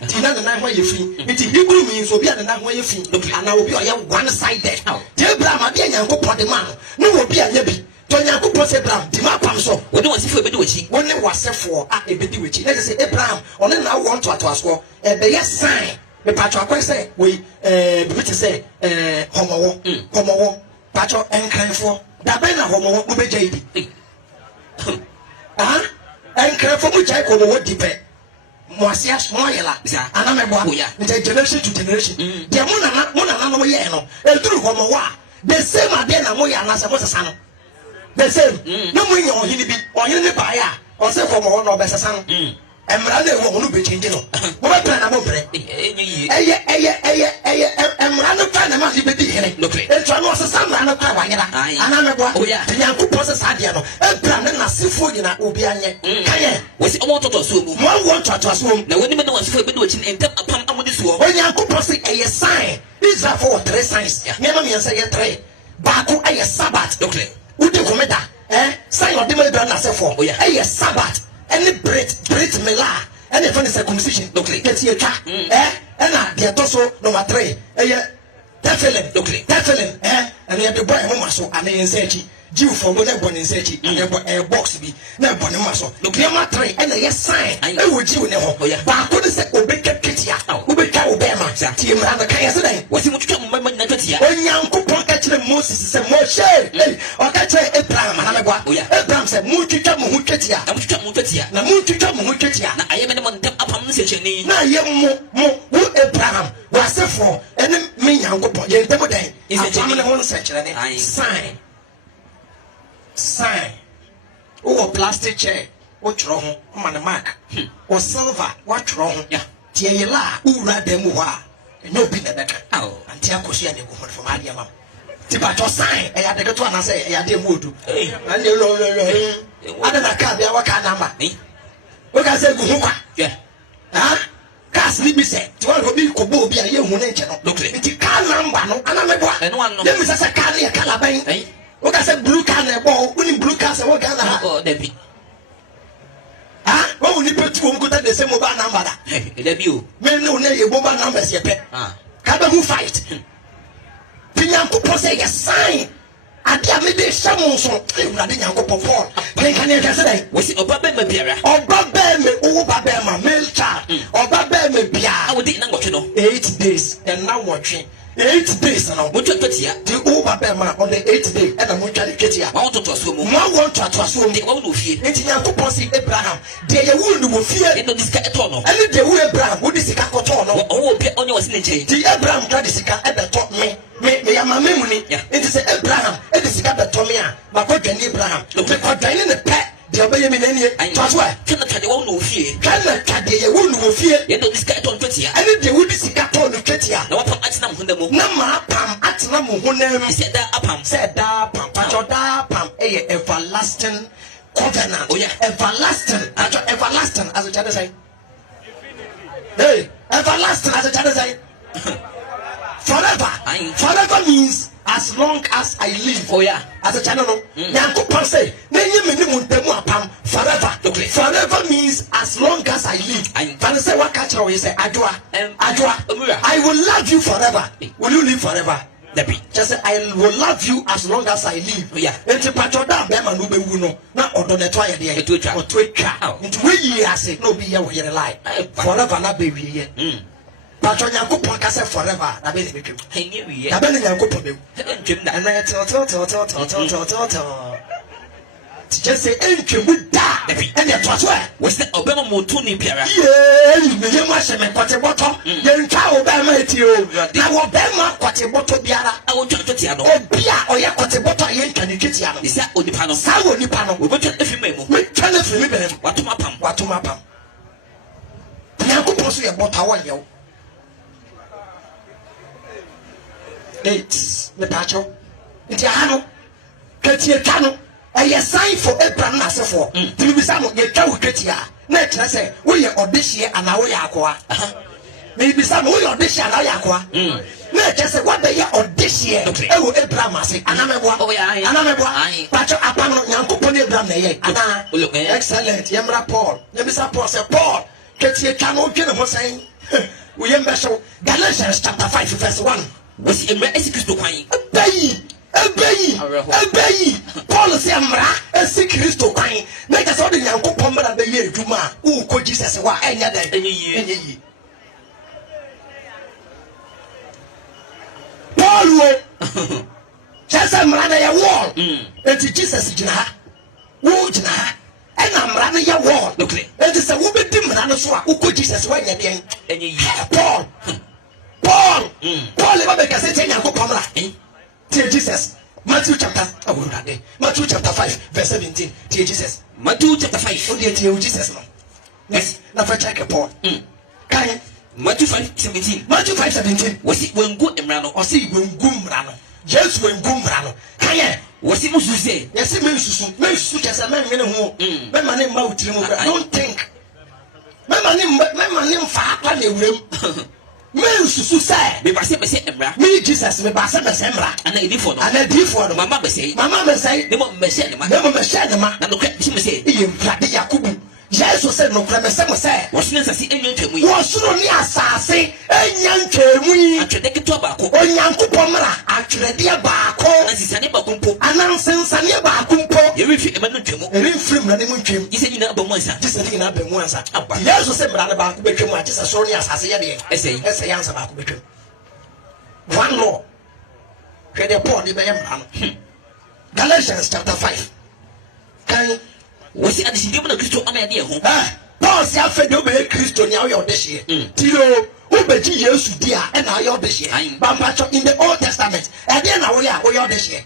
ti na na ho yefi it Hebrew means obi ana na ho yefi ana obi o ye one sided ti Abraham abi Onyankopon de man no obi anya bi to Onyankopon say Abraham di ma pam so woni wasi fo ebedu wachi woni wasefo ebedi wachi na say Abraham ono na want to aso e be yes sign me patro akwa say we bi ti say homowo patro enkranfo da be na homowo mo be jaidi enkranfo mo jai ko mo di pe mo asia mo yela ana me boa nte generation to generation de mo na no ye no e duru homowo the same ade na mo ya na se mo sesa no the same no mo nya ohini bi ohini ne ba ya o se homowo no be sesa no emra na ewo onu be change no mo be plan na mo bre emra no plan na ma be di here etwa no se samra no kwa wanyera ana me boa Onyankopon se sa de no plan na sefo nyina obi anye kaye wasi omo toto so mu mo won toto so mu na woni me na wasi fo ebedu wachi entem apam amode so Onyankopon se sign Israel for 3 signs nyama mi say 3 baako aye Sabbath udi komeda sign of the man na sefo aye Sabbath any bread mela any funny circumcision get you twa and na de to so number 3 tefilin and you have the boy muscle and then say Jew for what I want in search and a box be no bonny muscle. Look here, my tray and a yes sign. I would you know. But I couldn't say Obeka Kitia, Obeka Obama, Team and the Kayas. What's it to my Nagatia? When young couple catch the Moses and more share, or catch Abraham and Abraham said, Mutuka Mukatia, and Mutuka, Namutuka Mukatia. I am in one upon Sicily. Now, young Abraham was the four, and then me, young couple, is a one section. I sign. Sign. Oh, plastic chair. What's wrong? Man, mark. Or silver. What's wrong? Yeah. Tiela. Ura demuwa. No bin at that. Oh, and Tiakosia de woman from Adiamam. Tibato sign. I had to go to and say, I had a mood. And you know, I don't know. What kind of number? What I said, yeah. Huh? Cast me say, to all of you could be a young nature. Look, it can't number. No, and I'm a boy. And one, let me say, I can't hear Calabang. What I said, blue can a ball, winning blue cars, and what can I have? Debbie. Ah, what will you put to go to the same mobile number? Debut. Men no name your mobile numbers yet. Ah, Kabamu fight. Pinyanko Pose, a sign. And the other someone so running Yanko Popor. Can you say, was it Obama Beer? Or Babem, Obama, male child, or Babem Bia? I would not watch 8 days, and now watching. 8 days and I'm going to get here. The Obama on the 8th day, and I'm going to get here. I want to assume, I want to assume the old fear. It's Yanko Posse Abraham. They will fear in the Discatono. And the Abraham would is a cacotono. Oh, on your snitch. The Abraham Tradisica at the top me. Me am a memory. It is Abraham. It is got the Tomia. My God, Abraham. Look at the pet. The obey me any. That's why. Cannot tell you no fear. Cannot tell you no fear. You know this guy don't get here. And the wood is a cat on the Ketia. No, I'm not the moon. Nama pam at Namu. He said that pam said that pam a everlasting covenant. Oh, yeah, everlasting. Everlasting as a child say. Hey, everlasting as a child say. Forever. Forever means as long as I live. Oh yeah. As a channel. Yanko say. Forever. Forever means as long as I live. And say what catch you say Adwa. I will love you forever. Will you live forever? Just say I will love you as long as I live. Yeah. Enti patroda be ma no be wu no. Na odo ne to aye de. Otwa. Enti we yi ase no be here we lie. Forever na be we here. Patron Yankupon can say forever. I believe it. Hey, you are better than Yankupon. Just say, and you would die. And that was where was the Obama Motuni Pierre. Yeah, you must have been quite a bottle. Then cow Obama to you. Now, Obama, quite a bottle Biara. I want to get you. Oh, Bia, or ya quite a bottle. I ain't can you get you. Is that on the panel? Sao on the panel? We went if you may move. We tell us, remember what to my pump, what to my pump. Yankupon say about our yo. 8 the pacho nti hano katie tano a sign for Abraham na sefo ti bi sa no ye twa wo katia na e kire se wo ye odehie ana wo ye akoa me bi sa no wo ye odehie ana wo ye akoa na e kire se wo be ye odehie e wo Abraham ase anameboa pacho apano Yankopon Abraham na ye ana excellent yemra Paul ye bi sa Paul se Paul katie tano dwene ho san wo ye mbesho Galatians chapter 5 verse 1 was a Christo Quine. Obey. Paul say Amra, a sick Christo Quine. Make us all the young Pomber and the year Juma. Who could Jesus why any other any year? Paul, just a man a wall. And Jesus Jina. Woo Jina. And I'm running your wall. Look, it is a woman who could Jesus why any year. Paul, never can say Jesus. Matthew chapter 5, verse 17. Dear Jesus. Matthew chapter 5. Oh, dear Jesus. Yes, now for check Paul. Can Matthew 5:17. Matthew 5:17. Was it when good Emrano or see when Gumrano? Just when Gumrano. Can was it most say? Yes, it means as a man in who, when my name out, don't think. My name for room. Men susu say me base be say emra me Jesus me base be say emra ana edi for no mama be say ne mo me say ne ma na no kwa bi me say e ye mfrade Yakubu Jesus said no creme se mo say. Was no say enyan twemu. Was no ni asase enyan twemu. Atwede keto baako. Onyankopon mra atwede baako. Ansisane baako mpo. Anansensane baako mpo. Ye refi ema no twemu. Refrim na ne mu twem. Ise nyina abamu ansa. Jesus nyina abamu ansa. Jesus said mra na baako betwem a Jesus so ni asase ye de. Ese yansa baako betwem. One law. Hwede Paul ni be mra no. Galatians chapter 5. Kan wasi adishide mu na Kristo amade ho. Paul say afede obey Kristo ni ayo odehye. Tio obeji Yesu dia e na ayo odehye. Bampacho in the Old Testament. E dia na wo ya odehye.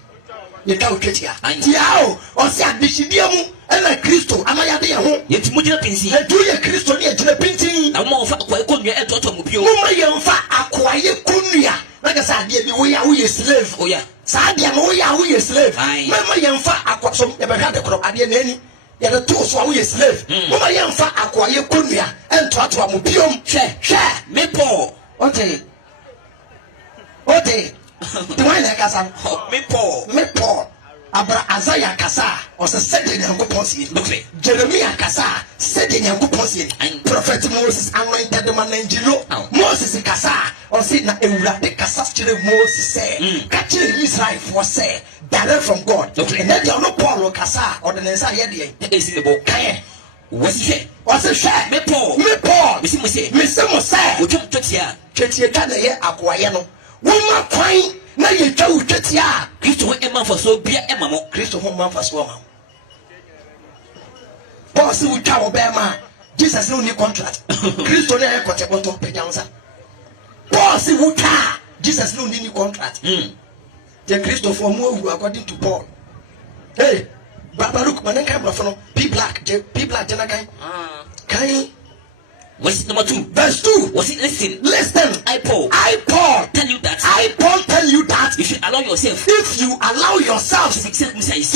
Ye ka otwetia. Tiao o say adishide mu e na Kristo amayade ho. Yeti mu gina pinsi. E du ye Kristo ni e gina pinti. Na mo fa akwaye konua e toto mu bio. Mo ma ye mfa akwaye konua. Na ga sa de bi wo ya slave. Oh yeah. Sa de no wo ya slave. Mama ye mfa akwaso e be hwa de kro ade na ni. Ya the two so we slave. Mama yemfa akwaye konua ento ato amobiom hwe me Paul. Ote the one like us me Paul abra Isaiah kasa o se sede nyankopon sie okay. Jeremiah kasa sede nyankopon sie prophet Moses anointed the man Angelo Moses kasa o se na ewurade kasa kire Moses say ka kire Israel for say direct from God okay. And then you no Paul kasa or the nsa ye de e si le bo kan wasi hwe me Paul me say mo say wotwam totia ka na ye akwaye no woma kwan na ye twa utwatia Kristo ho ema for so bia ema mo Kristo ho man for so ma Paul say utwa obema Jesus no ni contract Kristo na ye kote boto pejansa Paul say utwa Jesus no ni contract the Kristo for mo according to Paul hey Baba look manenka bro no P black jana kai was number 2 verse 2 was it listen I Paul tell you that you should allow yourself if you allow yourself to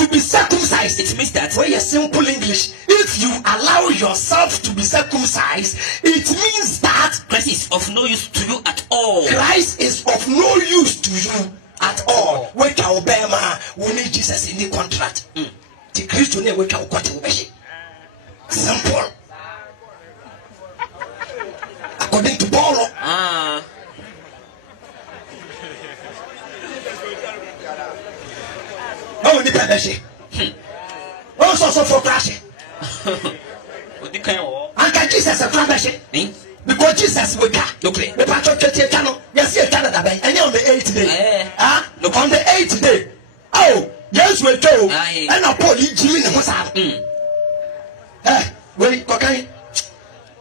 be circumcised it means that very simple English if you allow yourself to be circumcised it means that Christ is of no use to you at all. Christ is of no use to you at all. Wait a obema we need Jesus in the contract the Christ ne wait a kwate simple according to Paul oh ni pebeshi oh so for crash Anka Jesus a crash because Jesus will come. Okay. The pastor channel. Yes, you Canada bay. And on the 8th day. Look on the 8th day. Oh, yes, we go. And I put you in the house. Wait, okay.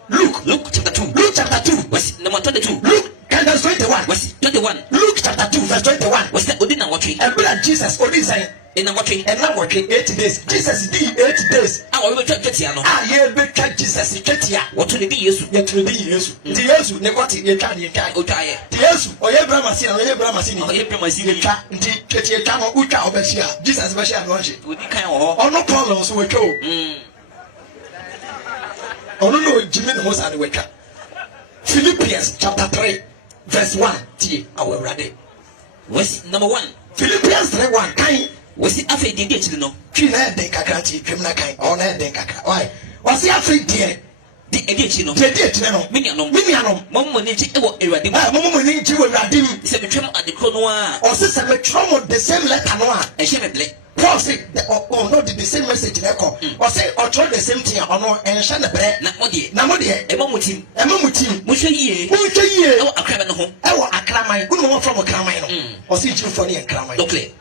Luke chapter 2. Luke chapter 2. Was number 22. Luke verse 21. Was 21. Luke chapter 2 verse 21. Was that Odin and watching? And brother Jesus only saying in a watching and now working 8 days. Jesus did 8 days. I will try to tell you. Yeah, be Jesus chetia. What to be yesu? Yet to be yesu. The yesu ne kwati ye twa ye twa. O twa ye. The yesu o ye bra machine o ye bra machine. O ye bra machine. Ye twa ndi chetia twa no utwa obehia. Jesus be share no hye. Odi kan ho. Ono problem so we twa o. Ono no jimi ne ho sa ne we twa. Philippians chapter 3 verse 1 tie awurade. Was number 1. Philippians 3:1 kan was it after the date no? Twi na den kakra tie twem na kan. O na den kakra. Why? Was it after die? The edit no. The date no. Minianom. Momo ni chi e wo Ewurade mu. Momo ni chi wo Ewurade mu. Se betwem ade kro no a. O se se betwem the same letter no a. E she me ble. Paul said no the same message na ko. O say o try the same thing ono enhye na bre. Na mo de. E mo mutim. Mo hwe yie. E wo akraman no ho. E wo akraman. Unu mo from akraman no. O say jiw for ne akraman. Okay.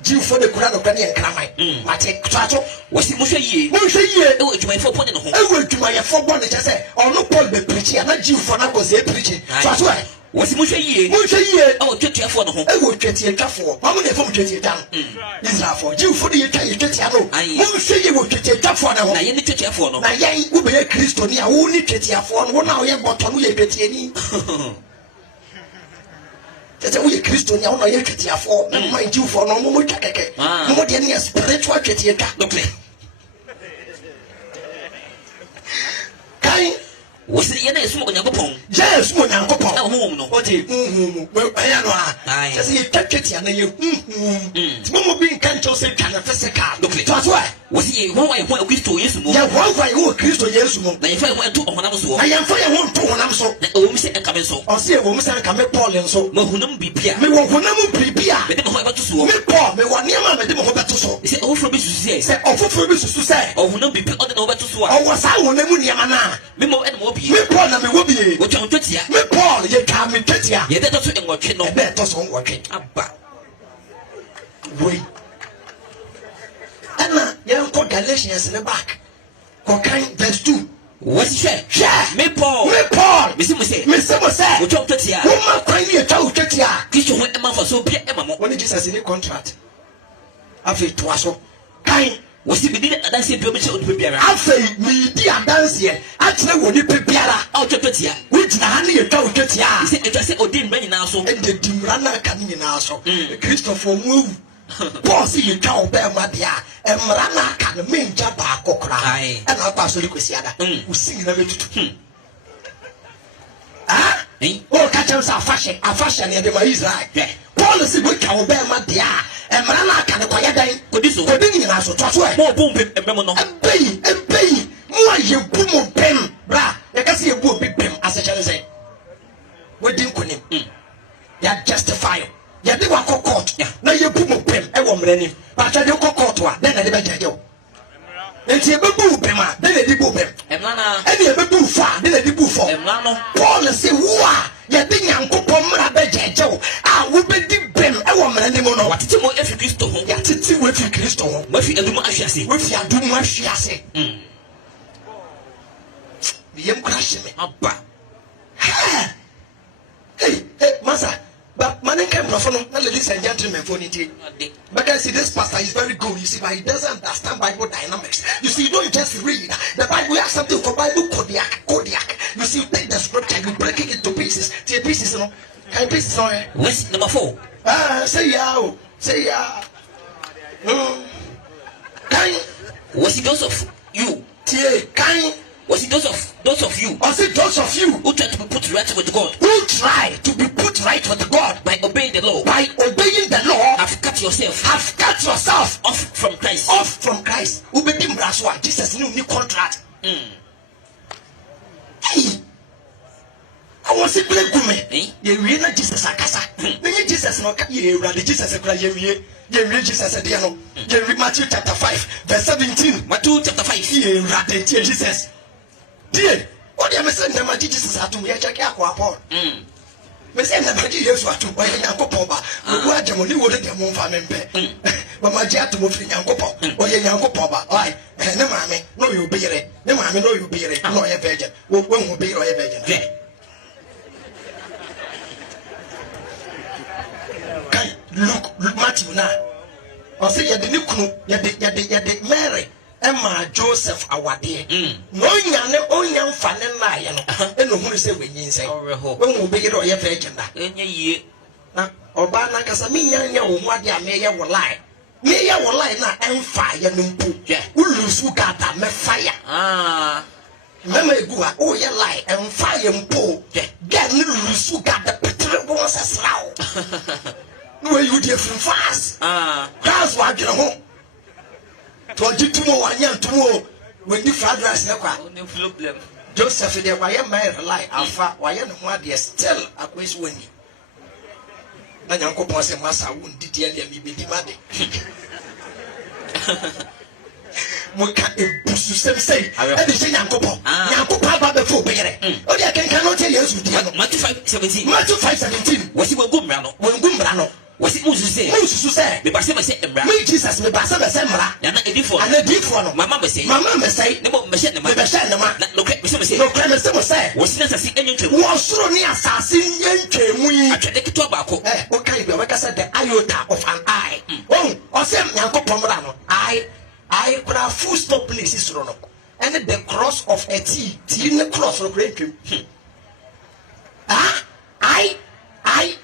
Jiw for the kura no kwa ne akraman. Mate twato. Was it mo hwe yie. E wo adwumayefo pon ne ho. E wo adwumayefo bon ne che say ono Paul be preach na jiw for na go say preach. Twato e was mo hwe yie. Oh, twetiafo no ho. E wo twetiafo. Mamu ne fom twetiafo. Israel for jiw for the twetiafo no. Mo hwe yie wo twetiafo na ho. Na ye ne twetiafo no. Na ye wo be Kristo ni a wo ni twetiafo no wo na wo ye boto no ye twetiani. Tete wo ye Kristo ni a wo na ye twetiafo. Na ma jiw for no mo twa keke. Mo de ne spiritual twetiafo. Okay. Kai was it yana esumo Onyankopon? Yes, mo Onyankopon. Na ho no. Oje aya no a. Just ye twetwetia na ye. Mo bi nka ncho se twa na physical. Okay. To aso Was he one Christo Yesumo? Ya one way who Christo Yesumo. Na yefa won to honam so. I am for you to honam so. Na o mi se enka so. O se wo mi se enka me Paul nso. Mo hunam bibia. Me wo honam bibia. Me de mo ba to so. Me Paul me wa niam me de mo ba to so. Se o fro bi susu se o foforo bi susu se. O hunam bibia o de no ba to so a. O wa sa honam niam na. Me mo e mo bi. Me Paul na me wo bi. Wo twa ntwatia. Me Paul ye ka me twatia. Ye de to so enwotwe no. E be to so enwotwe. Aba. Wait. Anna, young Galatians in the back. Cocaine verse 2. What's she? Me Paul. Miss Mose. We talk to Tia. Woman, crying a child to Tia. Christian went for so be Emma. When Jesus in a contract. After Twasso. Kind. Was it within a dance permission to prepare? I say, me dear dance here. Actually, when you prepare out to Tia, which the honey a child to Tia. He said, it was a dim rain now. So, and the Dimrana coming in also. Christopher move. Bossy, you can't bear my dear, and Marana can mean Jabba cry, and I'll pass the Luciana, who sing the little. Ah, all catchers are fashion, and the Israel. Policy we can't bear my dear, and Marana can acquire them. Could this go in us to more boom and memono, and pay, more you boom of pen, bra, you can see a book big pen, as I shall say. We didn't win him. You're justified. Ya de wa court na ye bu mo pem e wo mrani ba cha de court wa den na de be jaje o enti e be bu pem a den na de bu pem emna e de be bu fa den na de bu fo emna no Paul say wa ya de Nyankopon mra be jaje o a wo be di pem e wo mrani mo no watete mo efi Kristo ho ya tete wo efi Kristo ho mo fi adum ahwiase wo fi adum ahwiase bi yem crash me aba hey masa. But man came from ladies and gentlemen for it. Because see, this pastor is very good, you see, but he doesn't understand Bible dynamics. You see, you don't just read the Bible. You have something for Bible Kodiak. You see, you take the scripture, you break it into pieces. See pieces, you know. Can you pieces on it? What's number 4? Say yeah, say yeah. Can was it those of you? Can was it those of you? Or say those of you who try to be put right with God? Who try to be put right with God by obeying the law? By obeying the law, have cut yourself. Have cut yourself off from Christ. Off from Christ. Ubedim braswa. Jesus new contract. Hey, I was simply gume. You read na Jesus akasa. Then Jesus no you read Jesus akra you read Jesus adiano. You read Matthew chapter 5 verse 17. Matthew chapter 5. You read Jesus. Dear, what do you say? The magic Jesus atum ya check akwa Paul. Me say the magic Jesus atum boy Nyankopon ba. Wo ademo ni wo de demo fa mempe. Ba magic atum ofri Nyankopon. Oye Nyankopon ba. Oi, ne maame no you be yere. Ne maame no you be yere. No ye virgin. Wo hu be yere virgin. Kai look Matthew na. O say ye de ni kunu ye de Mary. Emma Joseph awade no nyane onyam fane na ye no eno hu se wenyin se when wo be yero ye virgin da enye yie na oba na kasa mi nyanya wo mu ade a me ye wo lie na emfa ye no mpu ulusu gata me fire mama egu a o ye lie emfa ye mpu get ni ulusu gata petre bo sesrawo no you dey from fast that's why get home to jitumo wanya ntumo when you fried rice na kwa no problem Joseph dey why my rely afa why no ho ade still akwes woni na Nyankopon se masa wo ndidi e mi bedi made mo ka ebusu sem sei e de se Nyankopon ba be fo beyere o de kenkan no tell Yesu di no Matthew 5:17 wasi wo gumra no was it Musu say me base me say emra me Jesus me base me say emra ya na edifo no mama me say ne bo me say ne ma no kre me say was it asase enyenchemu wo soro ni asase enyenchemu yi atwede keto ba ko o kai be we ka say the iota of an eye o say Nyankopon mra no I could have full stop places no and the cross of a T in cross no great I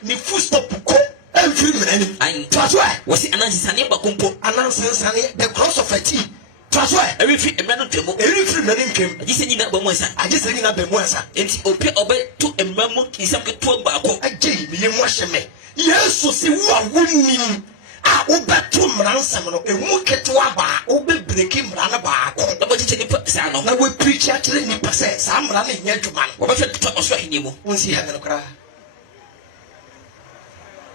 the full stop ko every minute. That's why. Was it announcing the cross of a T. That's why. Every free a man came. Every free man came. I just said that Bamuasa. I just said that Bamuasa. And Opia obey to a mammoth is some good to a barco. I gave me a wash me. Yes, so see what winning. a ubetu mransam no emu ketewa ba ube breaki mrana ba ko na bo tete ni sa no na we preach actually ni pese sa mrana nya dwuma no wo be to oso ahini mu wonsi ha no kra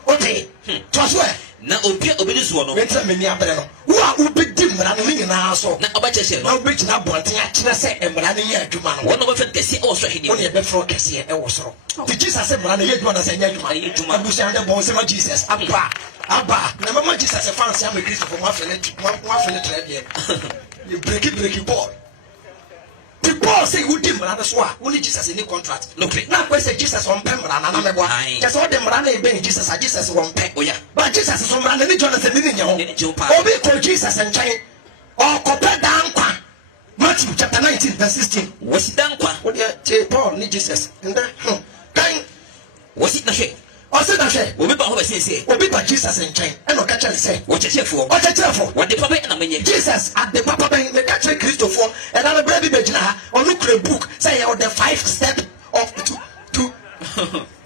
ote to so na obi obedi so no wentra meni abere no wo a ubedi mrana ni nyina so na obacheche na no ubedi na bonten a kire se mrana nya dwuma no wono be fe kesi oso ahini woni e be fro kese e wo soro the Jesus say mrana ye dwuma na se nya dwuma abusu ande bon se ma Jesus Abba, na mama Jesus a fancy am a Christopher one trade. You break ball. The ball say who did Marana Swa, only Jesus in the contract. Look, now question Jesus on Pembrana, and I'm just all the Marana being Jesus, Jesus one peg. Oh, yeah, but Jesus is on Marana, Jonathan, Obi called Jesus and China, or Copper Dankwa. Matthew chapter 19, verse 16. Was it Dankwa? What do Paul need Jesus? And then, was it the I said that say, we be ba say, we be Jesus in China. And no catch and say, what you for? What you for? What the papa na menye? Jesus at the Papa Bank, the catcher Christopher, and I'm a baby Bejina, or look at the book, say the 5 steps of to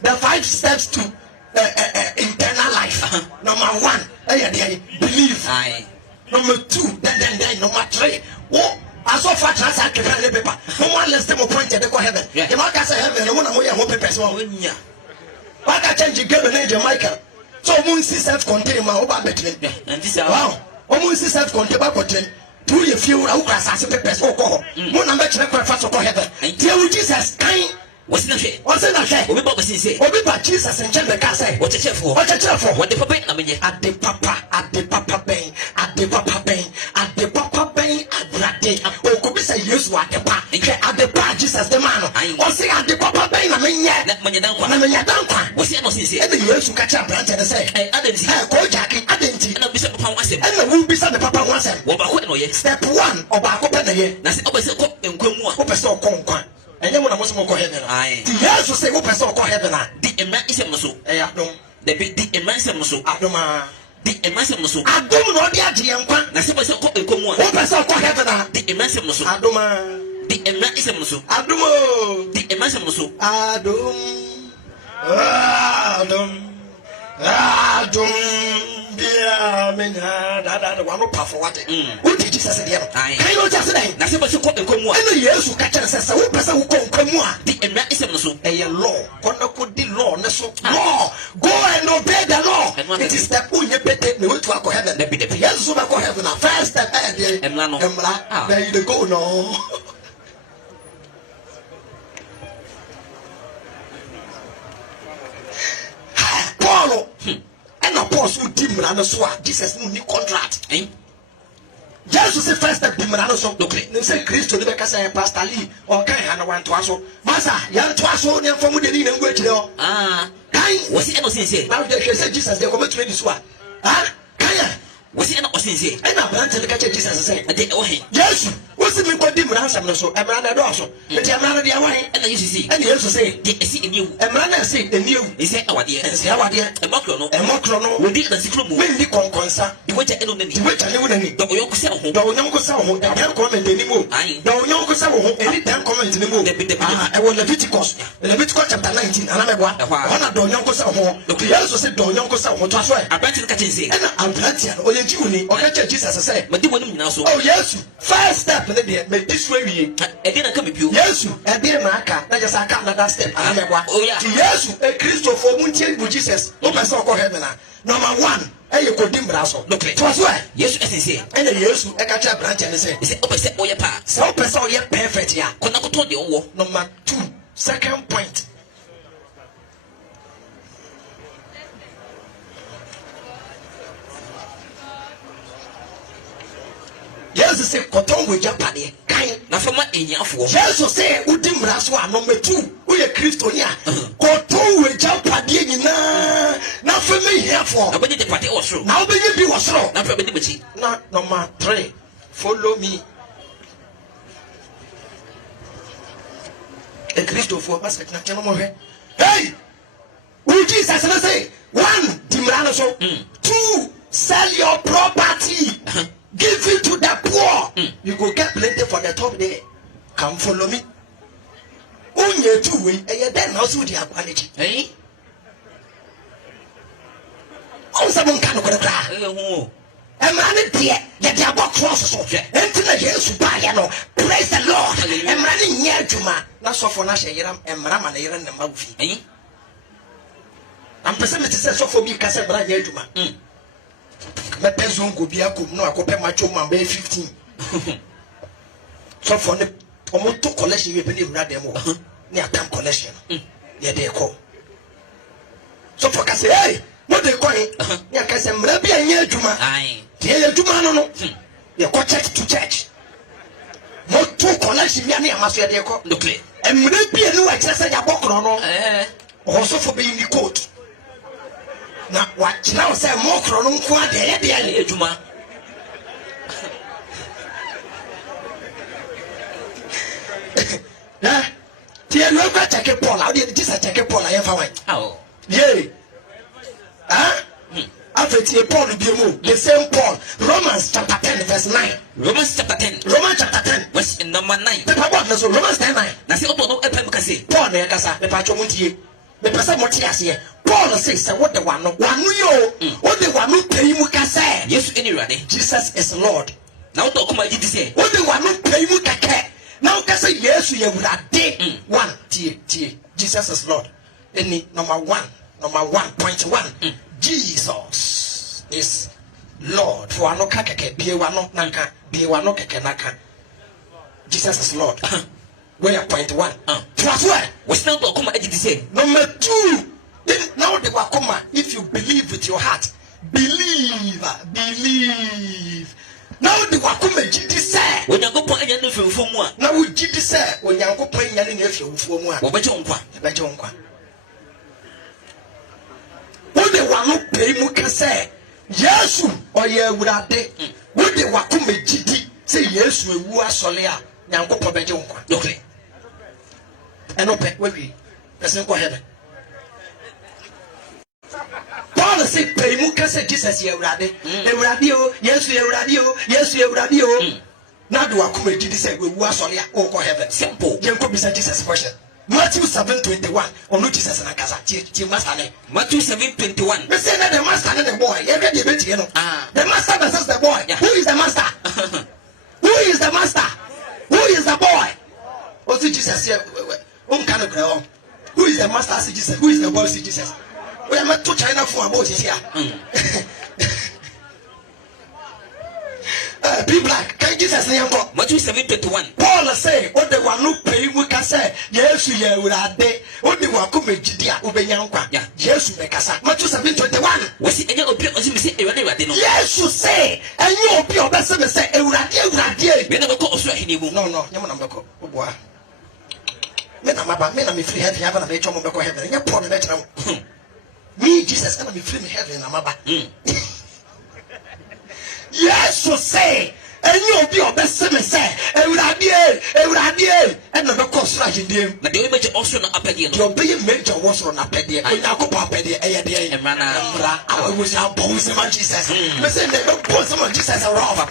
the 5 steps to eternal life. Number 1, believe. Aye. Number 2, then number 3. Oh, I saw fat as I can paper. No one less them appointed to go heaven. You might say heaven, and one of your people. Why can't change the name Jamaica? So moon see self-contained my over between. And this Wow. Almost self-contained by cotton. 2 year few out as a pepper or call. One number to make fast or heaven. Dear Jesus, kind. was not she? What's in that say? We be say. Obi ba Jesus and Chen the say. What you for? What you for? What the papa na menye? At the papa bang, at the papa bang, at the papa bang, at Brade. Oh, could be say yes, what the pa. At the pa, Jesus the man. Or say at the papa bang, I mean, yeah, That money down kwa. I mean, yeah, don't. Was it no say? And the years to catch up branch and say, Hey, Adam see. hey, go Jackie, I didn't. Na bisa papa wase. And the will be the papa wants him. Wo ba ko no ye. Step 1 or back up in the year. Na se obese ko enkwemu a. Open store con. And then when I was going to go heaven. Aye. The years to say, open store go heaven. Di emma isem so. Eh, no. The di emma isem so. Adoma. Di emma isem so. Adom no dia je yankwa. Na se obese ko enkwemu a. Open store go heaven. Di emma isem so. Adoma. Di emma isem so. Adomo. Di emma isem so. Adom. Dear mena da one pa for what? Who did Jesus say there? Can you just say? Na se obese ko enkwemu a. And the years who catch us say, who person who come kwamua? Di emma isem so. A law. Kono ko di law na so. Law. Go and obey the law. It is step 1 you pete me to go heaven. Yes, so go heaven. First step there. Emla no. There you go no. Paul. And a boss who did Miranda Swat, Jesus no new contract. Jesus say first step dimrano so dokre ne say Kristo ne beka say Pastor Lee or kan ha na wan to aso masa yan to aso ne famu de ni na ngwa kire o kan wasi eno sinse na de hwe say Jesus dey come to me this one kan wasi eno osinse e na brand ne ka che Jesus say ade e wo he Yesu wasi mi ko dimrano sam no so e brand na do aso e ti brand de awa he ena Yesu si e Yesu say de esi eniu e brand na say eniu e say awade e mokro no wodi na sikro mu we ndi konkonsa di wacha eno nani di wacha ne wonani do oyoko se ho do oyoko se ho da ten comment ni mo do oyoko se ho eni ten comment ni mo e wo Leviticus chapter 19 ana meboa ona do oyoko se ho Yesu say do oyoko se ho to aso e abati ka chense na abrantia o ye jiuni o ka che Jesus say madi wonum nyina so oh Yesu first step ne de me this way wie e de na ka me bio Yesu e de na aka na just aka another step ana meboa Yesu e Kristo for muntie bu Jesus o be say o ko heaven na number 1 eye ko dimbra so dokle to aso e Yesu esense ene Yesu e ka che abrantia ne say se o be say o ye pa so o be say o ye perfect ya kona ko to de wo number 2 second point Jesus say koton we japade kan na fama enyafo Jesus say udi mraso a number 2 we ye Kristonia koton we japade nyina na fama hiafo na bedi de pade osoro na obeye bi osoro na fa bedi bechi na number 3 follow me e Kristofo basa na keno mo he hey who Jesus say 1 dimrano so 2 sell your property give it to the poor. You go get plenty for the top there. Come follow me. Onye two way, and then also the quality. Hey, On some kind of cry. And running dear, yet you walk cross until the years to buy, praise the Lord, and running near to ma. Not so for Nasha and Raman and the mouth. I'm presented to say so for me, Cassandra Yeduma. My person could be a could no, I could pay my children by 15. So for the almost 2 collection, you believe that demo near time collection. Yeah, they call. So for Cassie, hey, what they call it? Yeah, Cassandra be a year to my eye. Dear Juma, no, you go church to church. Not 2 collection, Yanni, I must say, look, and maybe a new exercise, I walk on, also for being the court. Now, what now say more chronon quad, dear Juma. Dear, no, I take a poll. How did this take a poll? I have found. Oh, yea. After Paul the same Paul, Romans chapter 10, verse 9. Romans chapter 10. Romans chapter 10, verse number 9. The Bible so Romans 10 9. Now see, Paul ne kasa, the patcho muntie. The person motias here. Paul says, what the one yo, what the one who pay you can say. Yes, anyway, Jesus is Lord. Now talk about it say. What the one who pay you can. Now can say yes, you would have day one. Jesus is Lord. Any number 1.1. Jesus is Lord. For no kake, be one no nanka, be one no kake naka. Jesus is Lord. Where point 1. Plus where? We still don't come at say. Number 2. Then now the wakoma. If you believe with your heart, believe. Now the wakoma jidi say. When you go point any from one. Now we jidi say. When you go point any from one. Obejonkwa. What the one who pay mu can say, Yesu or ye would have day. What the wakume jidi say, Yesu, we are solia, Yanko Pabejonka. Okay. And open, wait, person go ahead. Paul say, pay mu can say, Jesus, ye radio, yes, ye radio. Now do wakume jidi say, we are solia, or go heaven. Simple. Yanko be Jesus question. Matthew 7:21. On no Jesus and Akasa. Master. Matthew 7:21. They say that the master and the boy. Every debate, you know. The master versus the boy. Yeah. Who is the master? Who is the master? Who is the boy? Also Jesus here. Who is the master? See Jesus. Who is the boy? See Jesus. We are not to China for about it here. Be black. Can Jesus say Matthew 7:21. Paul say, what the one who pay we can say, yes, you are day. What the one who make Judea, Ubeyanka. Yes, you make us. Matthew 7:21. Was it any of you? Yes, you say, and you will be your best say, Euradia. We never call Australia. No, Yamanako. Men are free heaven, haven't made your Mobile heaven, and you're poor better. Me, Jesus, and I'm free heaven, Amaba. Yes, you say, and you'll be your best say, Euradia, and never cost like you do. But the image also not up again. You'll be a major was on up at the and I was our bones of Jesus. Listen, they don't put some of Jesus around.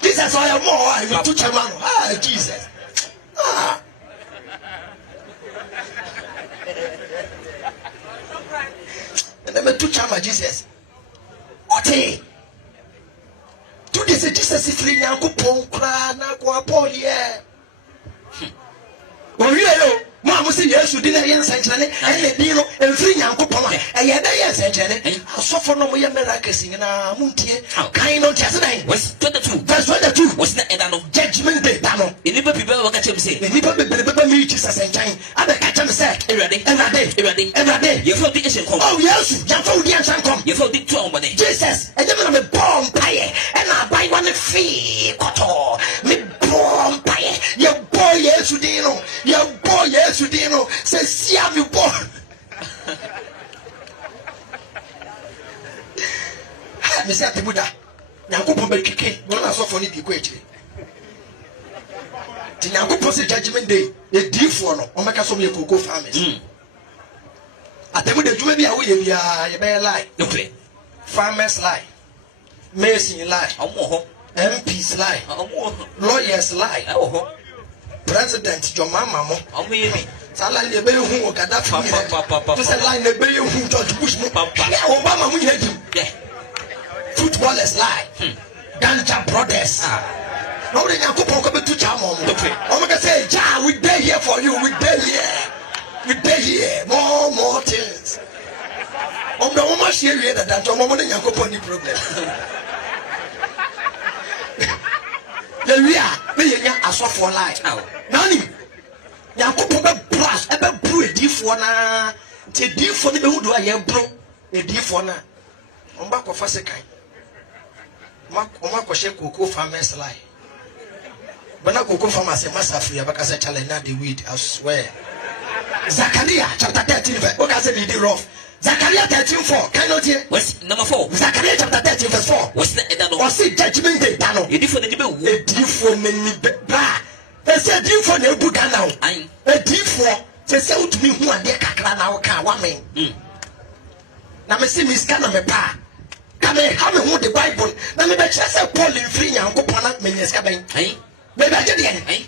Jesus, I am more. I will touch around. Jesus. And then to chama Jesus. What? To this Jesus is free now. Kupon kra na kwa poli eh. Oh yeah, Mama say yes, you didn't answer and the deal and free now. Kupon. And yet I answer. I suffer no more miracles in a muntie. Kind of Testament was 22. Verse 22 was not a judgment day. Dano. In the people will catch him say, the people meet Jesus and China. And the catch him say, every day. You felt the issue. Oh, yes, you found the answer come. You felt the 12 money. Jesus, and then I'm a bomb pie, and I buy one fee. Koto, me bomb pie. Your boy, yes, you didn't know. Your boy, yes, you didn't know. Say, see, I'm your boy. Mr. Tibuda, Yanko Peke, one I saw for the equation. Tinyanko Posse Judgment Day, the deep for no, or make us some cocoa farmers. At the way, you may be away, you lie. No play. Farmers lie, Mason lie, MPs lie, lawyers lie, President John Mama, Sala le be hu o Gaddafi. To say line le be hu George Bush mo. Yeah, Obama mo head him. Yeah. Footballers lie. Ganja brothers. No dey Yakupon come to jam on. O make say, "Ja, we dey here for you. We dey here. We dey here. More things." The woman share here that your mama dey Yakupon the problem. The we are me nya aso for life. Nani? Yakupon be brass, e be bru edifo na. Te edifo ne be hu do aye bro. Edifo na. Omba ko fa sekan. Oma ko she koko farmers lie. Bana koko farmers e massafri abaka say challenge na the weed, I swear. Zakaria chapter 13 verse. O ka say be rough. Zakaria 13:4. Can you hear? What's number 4? Zakaria chapter 13 verse 4. What's the edano? Or say judgment day dano. Edifo ne be wo. Edifo meni bra. They say edifo na ebu ga now. Ayin. Edifo they say utumi hu ade kakra na wo ka wa men. Na me see miska na me pa. Come have me hold the Bible. Na me be say Paul in free Yankopon na me nyeska ben. Ayin. Me be je de yan. Ayin.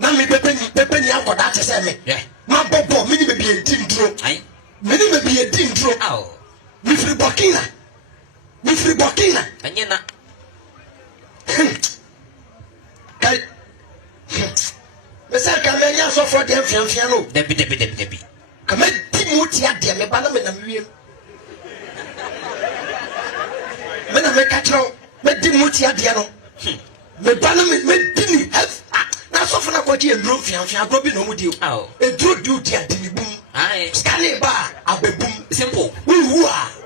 Na me pepe ni ankoda te say me. Yeah. Ma bobo me ni me bi edindro. Ayin. Me ni me bi edindro. Aw. Me free Burkina. Anya na. Kai. Me say ka me nya so for dem fian no. Debi. Ka me di mu ti ade me ba na me na me wiem. Me na me ka tro me di mu ti ade no. Me ba na me di ni na so for na ko di endro fian agro bi no mu di o. Edro di o di ade ni bum. Aye. Scanning ba abebum. Simple. We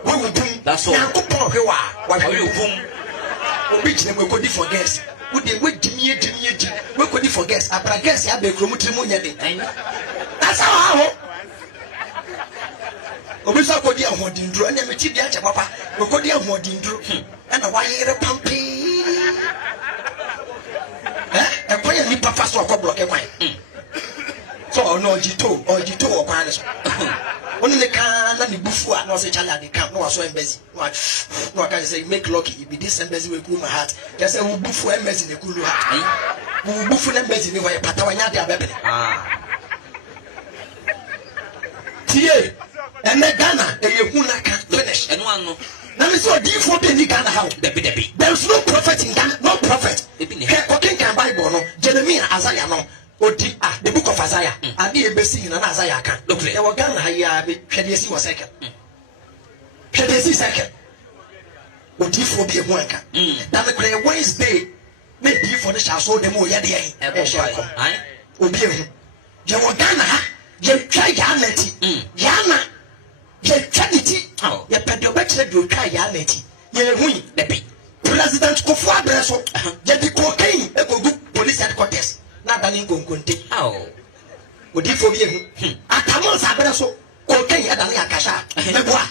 bum. That's all. Yankopon hwe wa you boom. Obi jine we go di for guests. We dey we jimi. We go di for guests. Abra guests ya be kromu trimu nya de. That's how. Obi so ko di ahodindro. Anya me ti di ache papa. We go di ahodindro. Na wa yere pampi. Ekoya ni papa so ko block e kwan. So no jito o kwan so. Oni ne kan na ni bufu a no se chala de kan no so embassy. No can say make lucky be this embassy we cool my heart. Just say we bufu embassy ne cool heart. We bufu embassy ne we pata wanya de abebe. Tie ene Ghana e ye hu na kan finish Eno ano. na me so di for be ni Ghana how. Debi. There is no prophet in Ghana, no prophet. Talking can Bible no. Jeremiah, Isaiah no. Odi the book of Isaiah. Adi ebesi na Isaiah kan. Look there. We Ghana here be hwedesi was second. Hwedesi second. Odi for be hu anka. Na me kre Wednesday. Me di for the shall so dem o ye de yen. Aye. Obi hu. Je we Ghana ha. Je try Ghana ti. Ghana. Je trinity. Ye pedo be kire do try Ghana ti. Ye hu Debi. President Kofi Adreso. Je di cocaine e go police headquarters. Na dani ngongonte. Odi fo bi ehu. Atamo sabere so cocaine ya dani akasha. Meboa.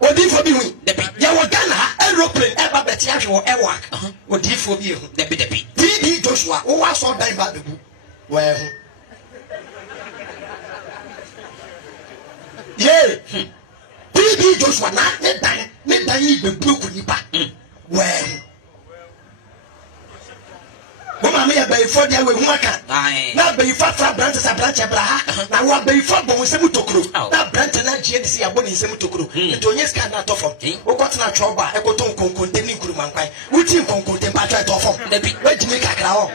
Odi fo bi hu. Ya wo Ghana aeroplane e ba beti ahwe wo ewak. Odi fo bi ehu. Debi. TB Joshua o wa so dan ba bebu. Wa ehu. Ye. TB Joshua na ne dan yi bebu ku nipa. Wa ehu. Mama me be for dia we hu aka. Na be for branches a branch ebra. Na wa be for bon nsem tokuro. Na branch na gie disi ya bon nsem tokuro. Nto nye scan na tofom. O got na trouble e ko ton konkonte ni nkuru mankwai. Wuti konkonte pa twa tofom. We jimi kakra ho.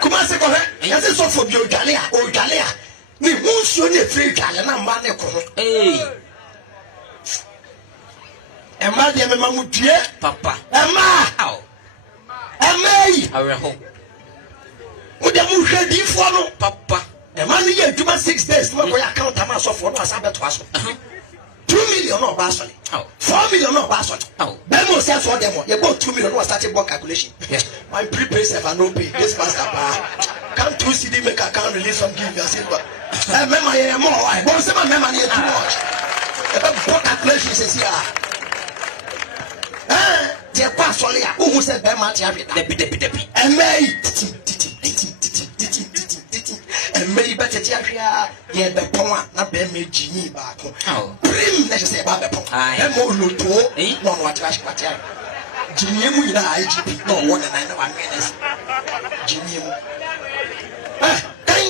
Kuma se ko he? Ya se so fo bi o dwale a. Ni hu so ne free dwale na mba ne ko ho. Emma de me mamu due. Papa. Emma. Amei. Areho. Ude mu hwedi fo no Papa. The man ye adwuma 6 days no go account am so for no asabe to aso. 2 million no ba so. 4 million no ba so. Then mo say for them ye go 2 million no start book calculation. My prepaid server no pay. This pastor can't 2 CD make account release some give you silver. Mema ye more why. But say my mema ye too much. Book calculation says here. They pass all ya. Who said be ma ti abi. Debi. Emei. Emei be tete ahwea ye be pon a na be me jimi ba ko. Prim na se ba be pon. E mo loto no no atra shpati ai. Jimi mu ina IGP no one na na 1 minute. Jimi mu. Kan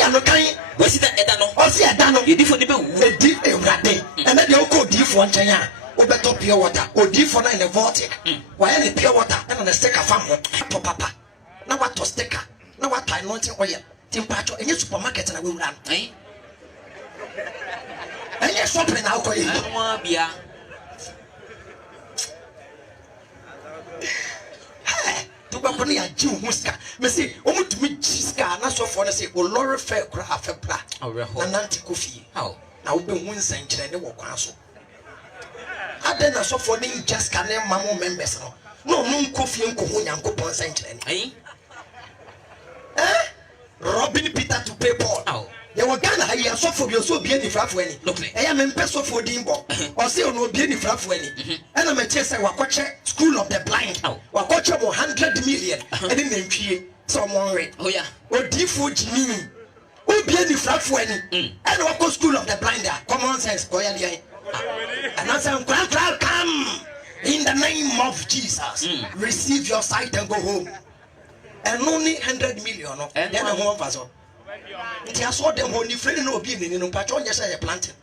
ya no kan wasi da eda no o si eda no yedifo ne be wu edi ewrade ene de ko odifo nchen ya obeto pure water odifo na in the vortic why any pure water na na sticker fam ho to papa na what to sticker na what to anointing oil timpacho enye supermarket na we wura no enye shopping na ko yi anwa bia to ba ko ya ji hu ska me say o mutumi ji ska na so for na say o lorry fair kra afa bra na nanti kofi na wo be hu nsankyere ne wo kwa so ade na so for ni just ka ne mamo members no no kofi nko hu nyankopon nsankyere ni Robin Peter to pay Paul ye wo Ghana ha ya so for bi so bi ani frafo ani eya me mpe so for dimbo o se o no bi ani frafo ani e na me che say wakoche school of the blind wakoche 100 million eni nantwie so mo nwe odifo jini o bi ani frafo ani e na wako school of the blind common sense ko ya dey and I say come in the name of Jesus receive your sight and go home and only 100 million no then the home pass nti aso dem ho ni freni na obi nini no patcho nya say planting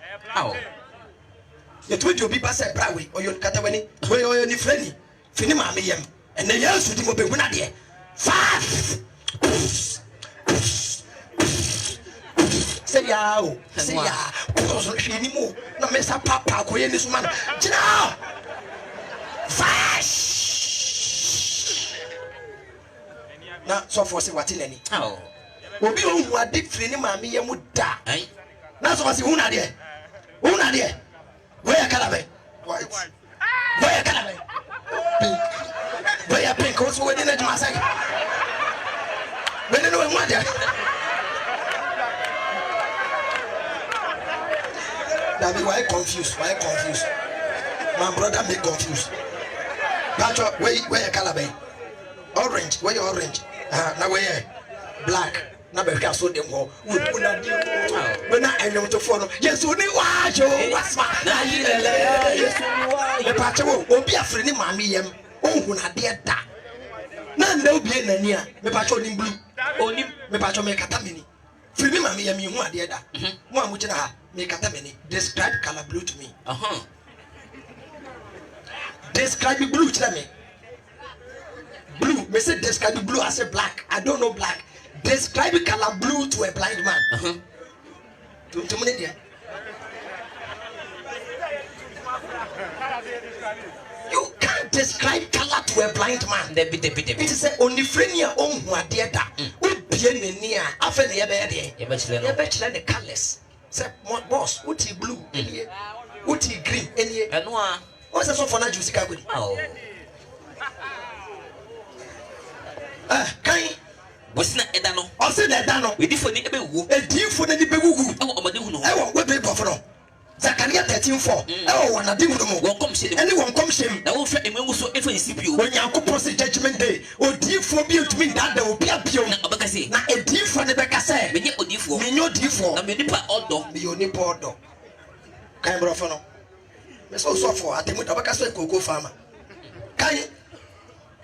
ye tuwe obi ba say brawe oyo katawani we oyo ni freni fini ma me yem and then yesu di mo be huna de fast say ya so fini mo na me sa papa ko ye ni so man gina fast na so for say what in any obi ohu ade firi ni maami ye mu da na so wasi huna de where kalabe white where kalabe pink where pink so we dey na juma say we dey no we want there that be why confused my brother make confused but where kalabe orange where orange na where black na be hwa so dem ho we na di we na enwom to fo no yesu ni wa jo wasma na yilele yesu ni wa ye pa chewo obi afre ni maami yem onhu na de da na nda obi enani a me pa chewo ni blue oni me pa chewo me kata mini fre ni maami yem hu ade da mo amu kina ha me kata mini describe color blue to me describe blue to me blue me say describe blue as a black I don't know black. Describe color blue to a blind man. To me there. You can't describe color to a blind man. It is a only frenia on who are dear da. Would be near after the other bachelor the colors. Say what boss, would blue in here? Would green in here? And what's the so for juicy cabin? wasina eda no o se na eda no edifo ni ebe wu edifo na ni be gugu e wo omade hu no e wo we be bofo no Zakaria 13:4 e wo wana di hu no mo won kom shem ene won kom shem na wo fa emwengu so efa nsipio onyankopon se judgment day odifo bi otumi dada obi abio na obekase na edifo ne bekase menye odifo na me nipa odo me yo nipa odo kan brofo no me so for atemu da bekase koko farmer kan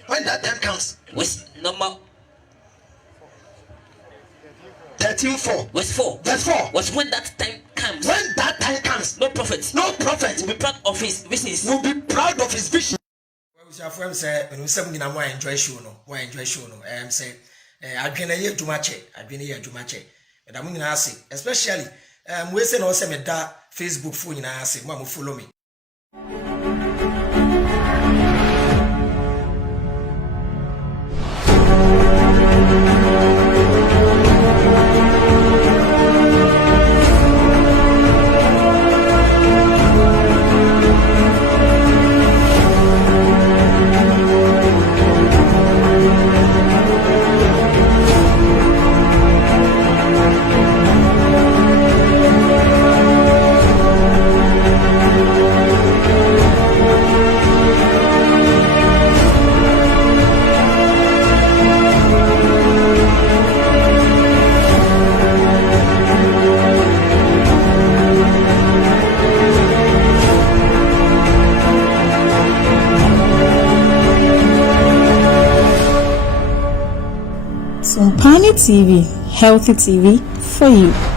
when that time comes was normal 13:4 verse 4 was when that time comes no prophet will be proud of his visions well friend say when some nyina mo enjoy show no say adwene ye adwuma che da mo nyina ase especially we say no say me da Facebook phone nyina ase mo follow me. Sompani TV, Healthy TV for you.